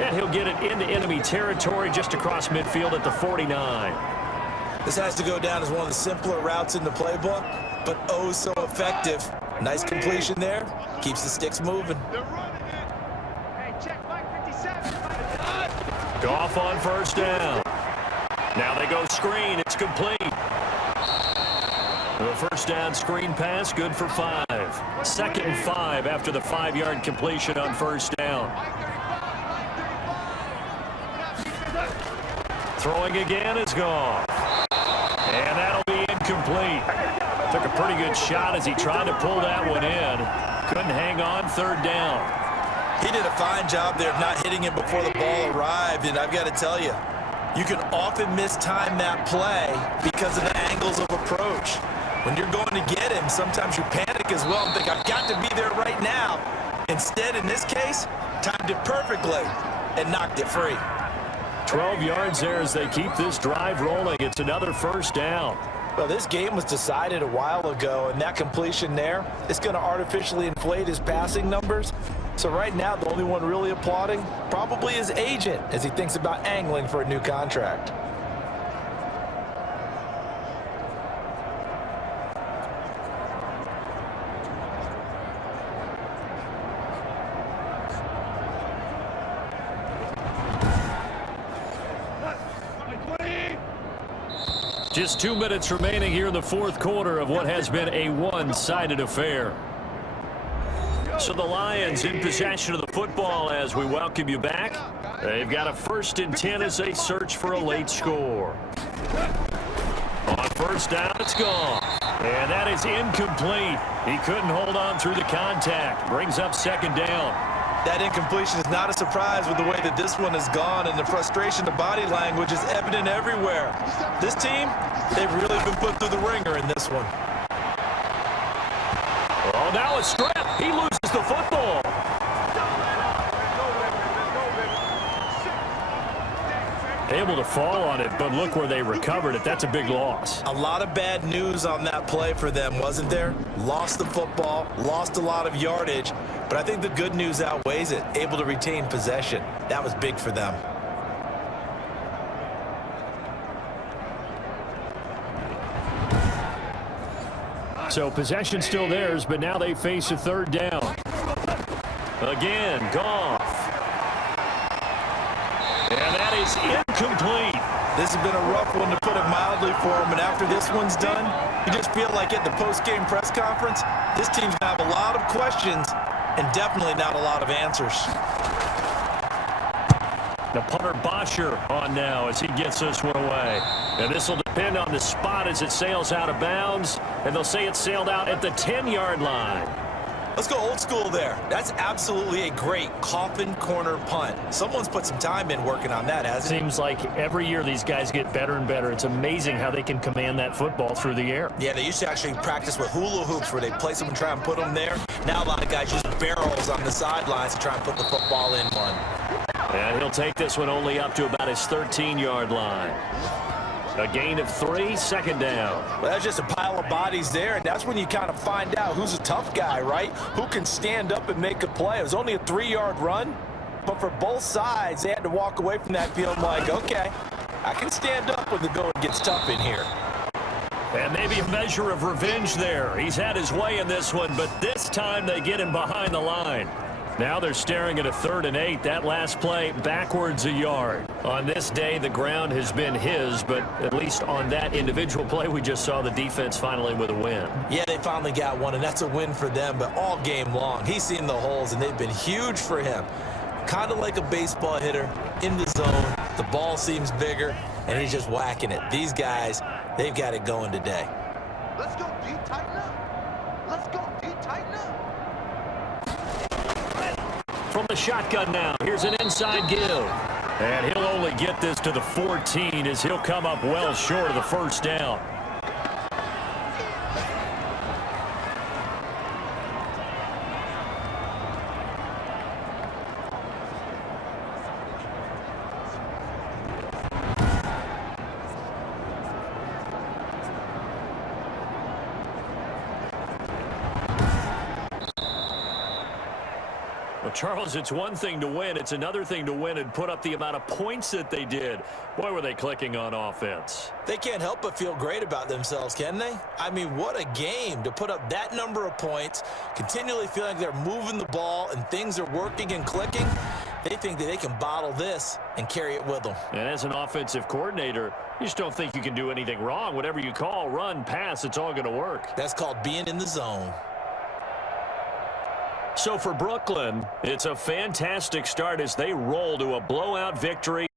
And he'll get it into enemy territory just across midfield at the 49. This has to go down as one of the simpler routes in the playbook, but oh so effective. Nice completion there. Keeps the sticks moving. Goff on first down. Now they go screen. It's complete. The first down screen pass, good for 5. 2nd and 5 after the 5-yard completion on first down. Throwing again is Goff. And that'll be incomplete. Took a pretty good shot as he tried to pull that one in. Couldn't hang on, 3rd down. He did a fine job there of not hitting him before the ball arrived, and I've got to tell you, you can often mistime that play because of the angles of approach. When you're going to get him, sometimes you panic as well and think, I've got to be there right now. Instead, in this case, timed it perfectly and knocked it free. 12 yards there as they keep this drive rolling. It's another first down. Well, this game was decided a while ago, and that completion there is going to artificially inflate his passing numbers. So right now, the only one really applauding probably his agent as he thinks about angling for a new contract. Just 2 minutes remaining here in the 4th quarter of what has been a one-sided affair. So the Lions in possession of the football as we welcome you back. They've got a 1st and 10 as they search for a late score. On first down, it's gone. And that is incomplete. He couldn't hold on through the contact. Brings up 2nd down. That incompletion is not a surprise with the way that this one has gone, and the frustration, the body language is evident everywhere. This team, they've really been put through the ringer in this one. Oh, now a strip. He loses the football. Able to fall on it, but look where they recovered it. That's a big loss. A lot of bad news on that play for them, wasn't there? Lost the football, lost a lot of yardage, but I think the good news outweighs it. Able to retain possession. That was big for them. So possession still theirs, but now they face a 3rd down. Again, Goff. And that is incomplete. This has been a rough one, to put it mildly, for him, and after this one's done, you just feel like at the post-game press conference, this team's going to have a lot of questions and definitely not a lot of answers. The punter Bosher on now as he gets this one away. And this will depend on the spot as it sails out of bounds. And they'll say it sailed out at the 10-yard line. Let's go old school there. That's absolutely a great coffin corner punt. Someone's put some time in working on that, hasn't it? Seems like every year these guys get better and better. It's amazing how they can command that football through the air. Yeah, they used to actually practice with hula hoops where they place them and try and put them there. Now a lot of guys use barrels on the sidelines to try and put the football in one. And he'll take this one only up to about his 13-yard line. A gain of 3, second down. Well, that's just a pile of bodies there, and that's when you kind of find out who's a tough guy, right? Who can stand up and make a play. It was only a 3-yard run, but for both sides, they had to walk away from that feeling like, okay, I can stand up when the going gets tough in here. And maybe a measure of revenge there. He's had his way in this one, but this time they get him behind the line. Now they're staring at a 3rd and 8. That last play backwards a yard. On this day, the ground has been his, but at least on that individual play, we just saw the defense finally with a win. Yeah, they finally got one, and that's a win for them, but all game long, he's seen the holes, and they've been huge for him. Kind of like a baseball hitter in the zone. The ball seems bigger, and he's just whacking it. These guys, they've got it going today. Let's go deep, tighten up. Let's go deep, tighten up. From the shotgun now, here's an inside give. And he'll only get this to the 14 as he'll come up well short of the first down. Well, Charles, it's one thing to win. It's another thing to win and put up the amount of points that they did. Boy, were they clicking on offense. They can't help but feel great about themselves, can they? I mean, what a game to put up that number of points, continually feeling like they're moving the ball and things are working and clicking. They think that they can bottle this and carry it with them. And as an offensive coordinator, you just don't think you can do anything wrong. Whatever you call, run, pass, it's all going to work. That's called being in the zone. So for Brooklyn, it's a fantastic start as they roll to a blowout victory.